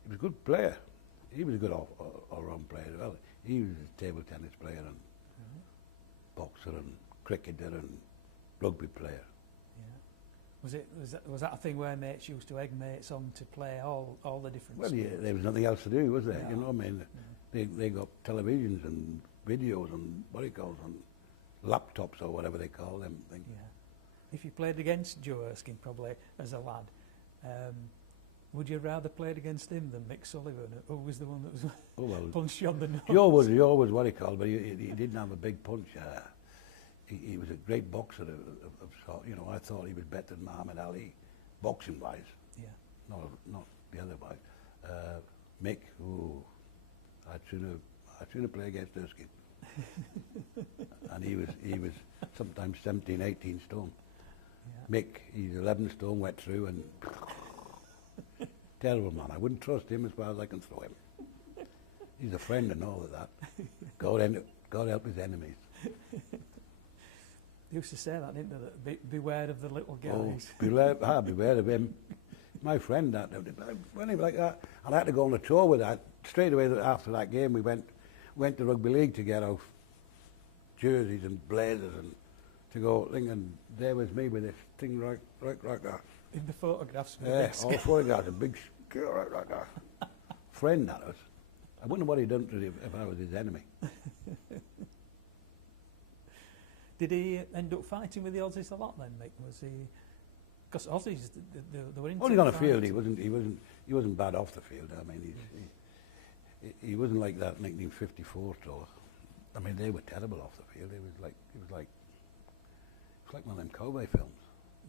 He was a good player. He was a good all-round player as well. He was a table tennis player and boxer and cricketer and rugby player. Yeah. Was that a thing where mates used to egg mates on to play all the different Well, sports? yeah, there was nothing else to do, was there? No. You know what I mean? They got televisions and videos and what do you call them, laptops or whatever they call them things. Yeah. If you played against Joe Erskine, probably as a lad, would you rather played against him than Mick Sullivan, who was the one that was Oh well, punched you on the nose? Joe was what he called, but he didn't have a big punch. He was a great boxer of sort. You know, I thought he was better than Muhammad Ali, boxing wise. Yeah. Not the other wise. Mick, ooh, I'd sooner play against Erskine. And he was sometimes 17, 18 stone. Yeah. Mick, he's 11 stone wet through and terrible man. I wouldn't trust him as far as I can throw him. He's a friend and all of that. God help his enemies. They used to say that, didn't they? That beware of the little guys. Oh, beware of him. My friend, when he was like that, and I had to go on a tour with that. Straight away after that game, we went to rugby league to get our jerseys and blazers and to go thing, and there was me with this thing right there. In the photographs. With Yeah, this all photographs, a big scale right there. Friend that was. I wonder what he'd done to him if I was his enemy. Did he end up fighting with the Aussies a lot then, Mick? Was he? Because Aussies, they were into Only on the fight. field, he wasn't bad off the field. I mean, he wasn't like that 1954 tour. I mean, they were terrible off the field. It was like one of them cowboy films.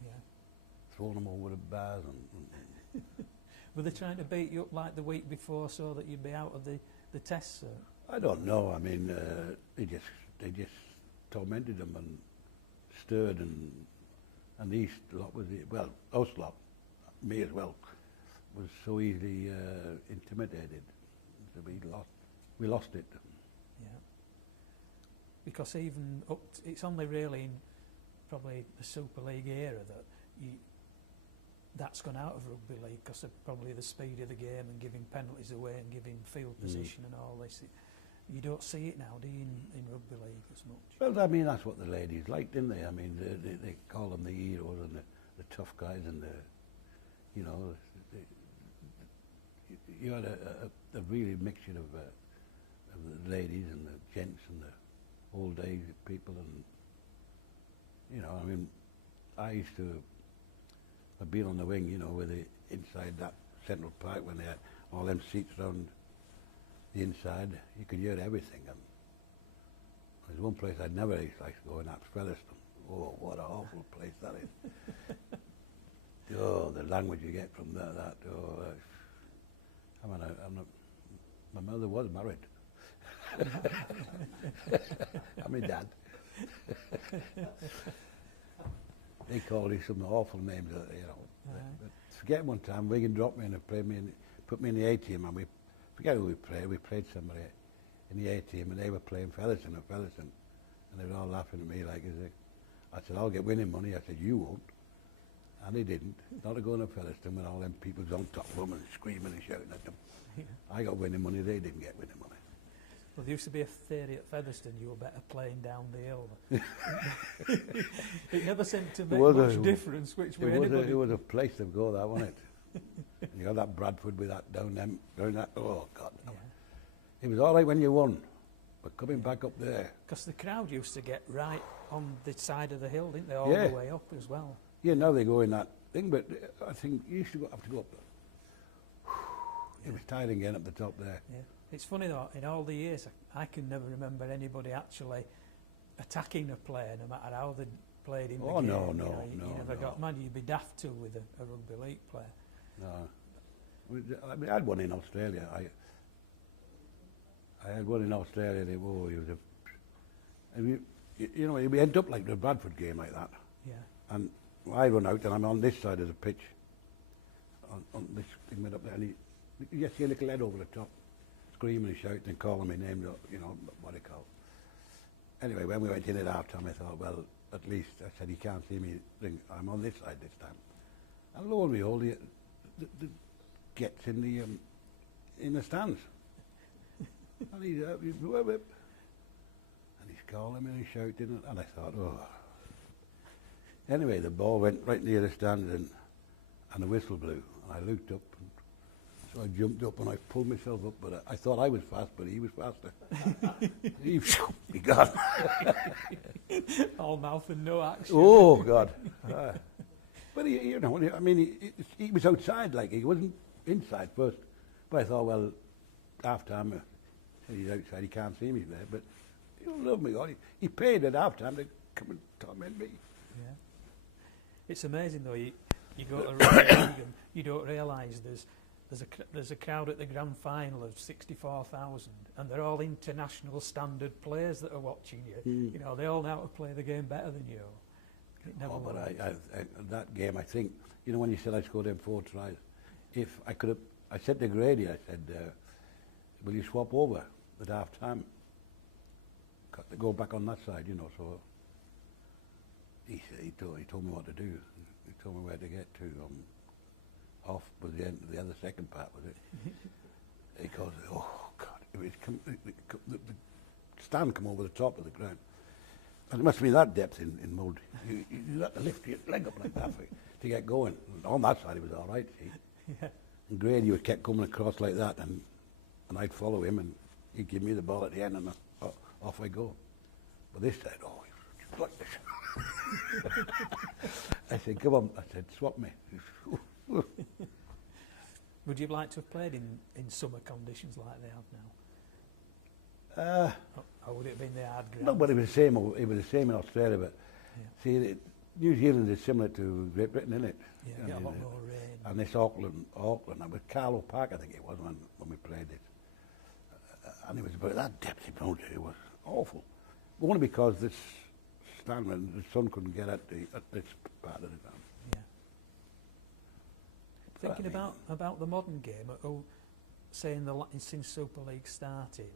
Yeah. Throwing them over the bars and Were they trying to beat you up like the week before so that you'd be out of the tests? I don't know. I mean, they just tormented them and stirred and these lot was us lot, me as well, was so easily intimidated. So we lost it. Yeah. Because even it's only really in probably the Superleague era that that's gone out of rugby league because of probably the speed of the game and giving penalties away and giving field position and all this. You don't see it now, do you, in rugby league as much? Well, I mean, that's what the ladies liked, didn't they? I mean, they call them the heroes and the tough guys and you know, you had a really mixture of the ladies and the gents and the old age people and, you know, I mean, I used to have been on the wing, you know, with the inside that central park when they had all them seats round the inside, you could hear everything. And there's one place I'd never used to go, and that's Featherstone. Oh, what an awful place that is. Oh, the language you get from that. I mean, my mother was married. And my dad. They called me some awful names, you know. Right. But forget one time, Wigan dropped me and put me in the A team, and forget who we played. We played somebody in the A team, and they were playing Featherstone, and they were all laughing at me like, I said, I'll get winning money. I said, you won't. And they didn't. Not to go to Featherstone when all them people's on top of them and screaming and shouting at them. Yeah. I got winning money, they didn't get winning money. Well, there used to be a theory at Featherstone you were better playing down the hill. It never seemed to make much difference which way anybody... It was a place to go, that, wasn't it? And you got that Bradford with that down that, oh God. Yeah. It was all right when you won, but coming back up there... Because the crowd used to get right on the side of the hill, didn't they, all Yeah. the way up as well. Yeah, now they go in that thing, but I think you used to have to go up there. It was tiring getting up the top there. Yeah. It's funny though, in all the years, I can never remember anybody actually attacking a player, no matter how they played in the game. No, you never got mad. You'd be daft to with a rugby league player. No. I mean, I had one in Australia. I had one in Australia. He was you know, we end up like the Bradford game like that. Yeah. And I run out and I'm on this side of the pitch, on this thing went up there, and you see a little head over the top, screaming and shouting and calling me names, you know, what they call. Anyway, when we went in at half time, I thought, well, at least, I said, he can't see me, I'm on this side this time. And lo and behold, the gets in the stands. And he's calling me and shouting, and I thought, oh. Anyway, the ball went right near the stand and the whistle blew. And I looked up, and so I jumped up and I pulled myself up, but I thought I was fast, but he was faster. He gone. All mouth and no action. Oh, God. But, you know, I mean, he was outside, like, he wasn't inside first. But I thought, well, half-time, he's outside, he can't see me there. But he'll love me, God. He paid at half-time to come and torment me. Yeah. It's amazing, though. You go to Rugby League and you don't realise there's a crowd at the grand final of 64,000, and they're all international standard players that are watching you. You know, they all know how to play the game better than you. It never But works. that game, I think, you know, when you said I scored them 4 tries, if I could have, I said to Grady, I said, will you swap over at half time? Got to go back on that side, you know, so he told me what to do. He told me where to get to. Off was the end, the other second part was it. He goes, oh God, the stand come over the top of the ground. And it must be that depth in mould. You have to lift your leg up like that to get going. And on that side it was all right, see. Yeah. And Grady would kept coming across like that, and I'd follow him, and he'd give me the ball at the end, and off I go. But this side, oh, he's like this. I said, come on. I said, swap me. Would you have liked to have played in summer conditions like they have now? Or would it have been the hard ground? No, but it was the same. It was the same in Australia. But see, New Zealand is similar to Great Britain, isn't it? Yeah, you get a lot more rain. And this Auckland, and with Carlo Park, I think it was when we played it. And it was about that depth in mould. It was awful. Only because this stand, when the sun couldn't get at this part of the ground. Yeah. Thinking about the modern game, saying since Super League started,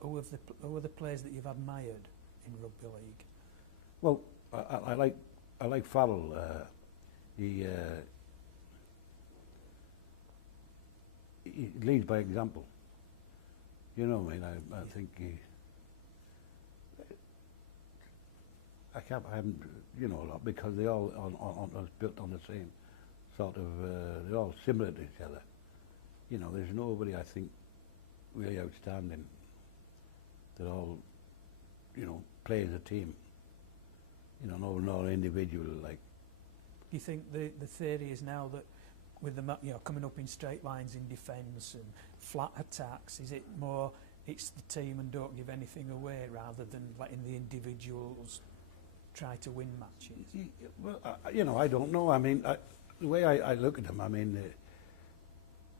who are the players that you've admired in Rugby League? Well, I like Farrell. He leads by example. You know, I mean, I think I haven't, you know, a lot, because they all are built on the same sort of, they're all similar to each other. You know, there's nobody, I think, really outstanding that all, you know, play as a team. You know, no individual, like. Do you think the theory is now that with the coming up in straight lines in defence and flat attacks, is it more it's the team and don't give anything away rather than letting the individuals try to win matches? Well, you know, I don't know. I mean, the way I look at them, I mean,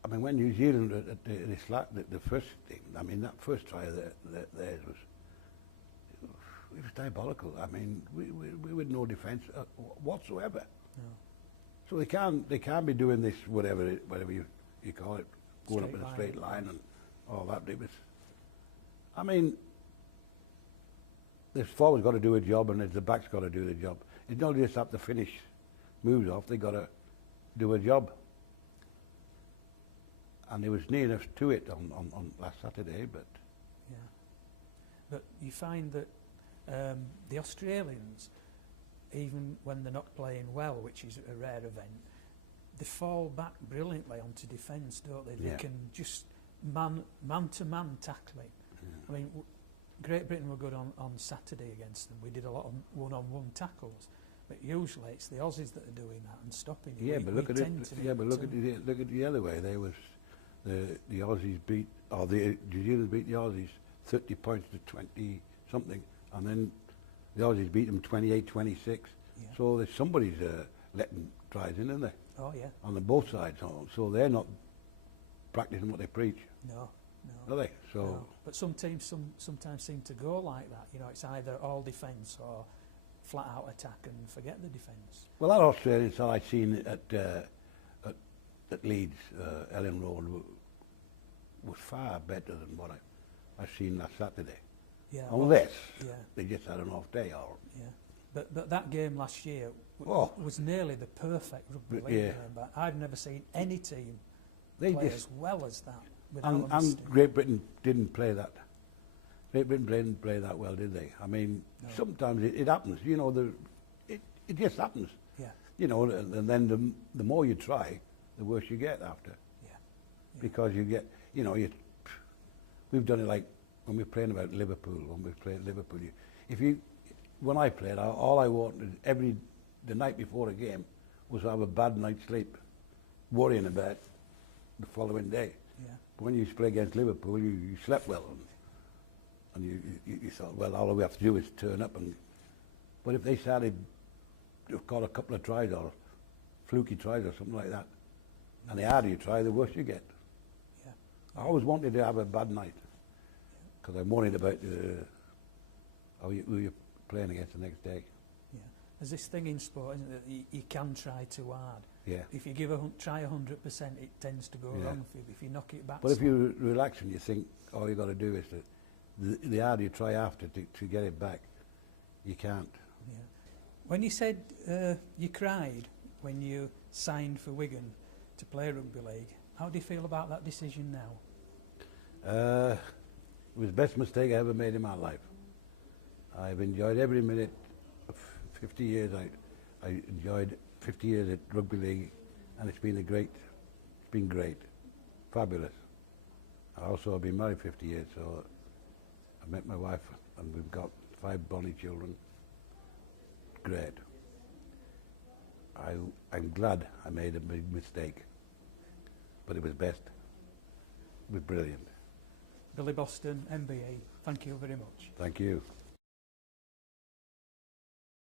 when New Zealand the first thing, I mean, that first try theirs was. It was diabolical. I mean, we with no defence whatsoever. No. So they can't be doing this whatever you call it, going up in a straight line and all that. It was, I mean, the forward's got to do a job and the back's got to do the job. It's not just have to finish moves off. They got to do a job. And it was near enough to it on last Saturday, but. Yeah. But you find that the Australians, even when they're not playing well, which is a rare event, they fall back brilliantly onto defence, don't they? They can just man-to-man tackling. Yeah. I mean, Great Britain were good on Saturday against them. We did a lot of one-on-one tackles, but usually it's the Aussies that are doing that and stopping it. Yeah, but look at it. Yeah, but look at the other way. There was the Aussies beat, or the New Zealand beat the Aussies 30 points to 20 something. And then the Aussies beat them 28-26. Yeah. So somebody's letting tries in, isn't they? Oh, yeah. On both sides. So they're not practicing what they preach. No. Are they? So. No. But some teams sometimes seem to go like that. You know, it's either all defence or flat out attack and forget the defence. Well, that Australian side I seen at Leeds, Ellen Road, was far better than what I seen last Saturday. Yeah, unless they just had an off day. Or but that game last year was nearly the perfect rugby league game. But I've never seen any team play as well as that. And Great Britain didn't play that. Great Britain didn't play that well, did they? I mean, No. sometimes it happens. You know, it just happens. Yeah. You know, and then the more you try, the worse you get after. Yeah. Because you get, you know, we've done it like when we're playing about Liverpool. When we played Liverpool, when I played, all I wanted the night before a game was to have a bad night's sleep, worrying about the following day. Yeah. But when you play against Liverpool, you slept well, and you thought, well, all we have to do is turn up. But if they started to got a couple of tries or fluky tries or something like that, and the harder you try, the worse you get. Yeah. I always wanted to have a bad night because I'm worried about who you're playing against the next day. Yeah. There's this thing in sport, isn't it, that you can try too hard. Yeah. If you try 100%, it tends to go wrong for you. If you knock it back. But if you relax and you think all you got to do is the harder you try after to get it back, you can't. Yeah. When you said you cried when you signed for Wigan to play rugby league, how do you feel about that decision now? It was the best mistake I ever made in my life. I've enjoyed every minute of 50 years. I enjoyed 50 years at rugby league, and it's been great, fabulous. I also have been married 50 years, so I met my wife, and we've got 5 bonny children. Great. I'm glad I made a big mistake, but it was best. It was brilliant. Billy Boston, MBE, thank you very much. Thank you.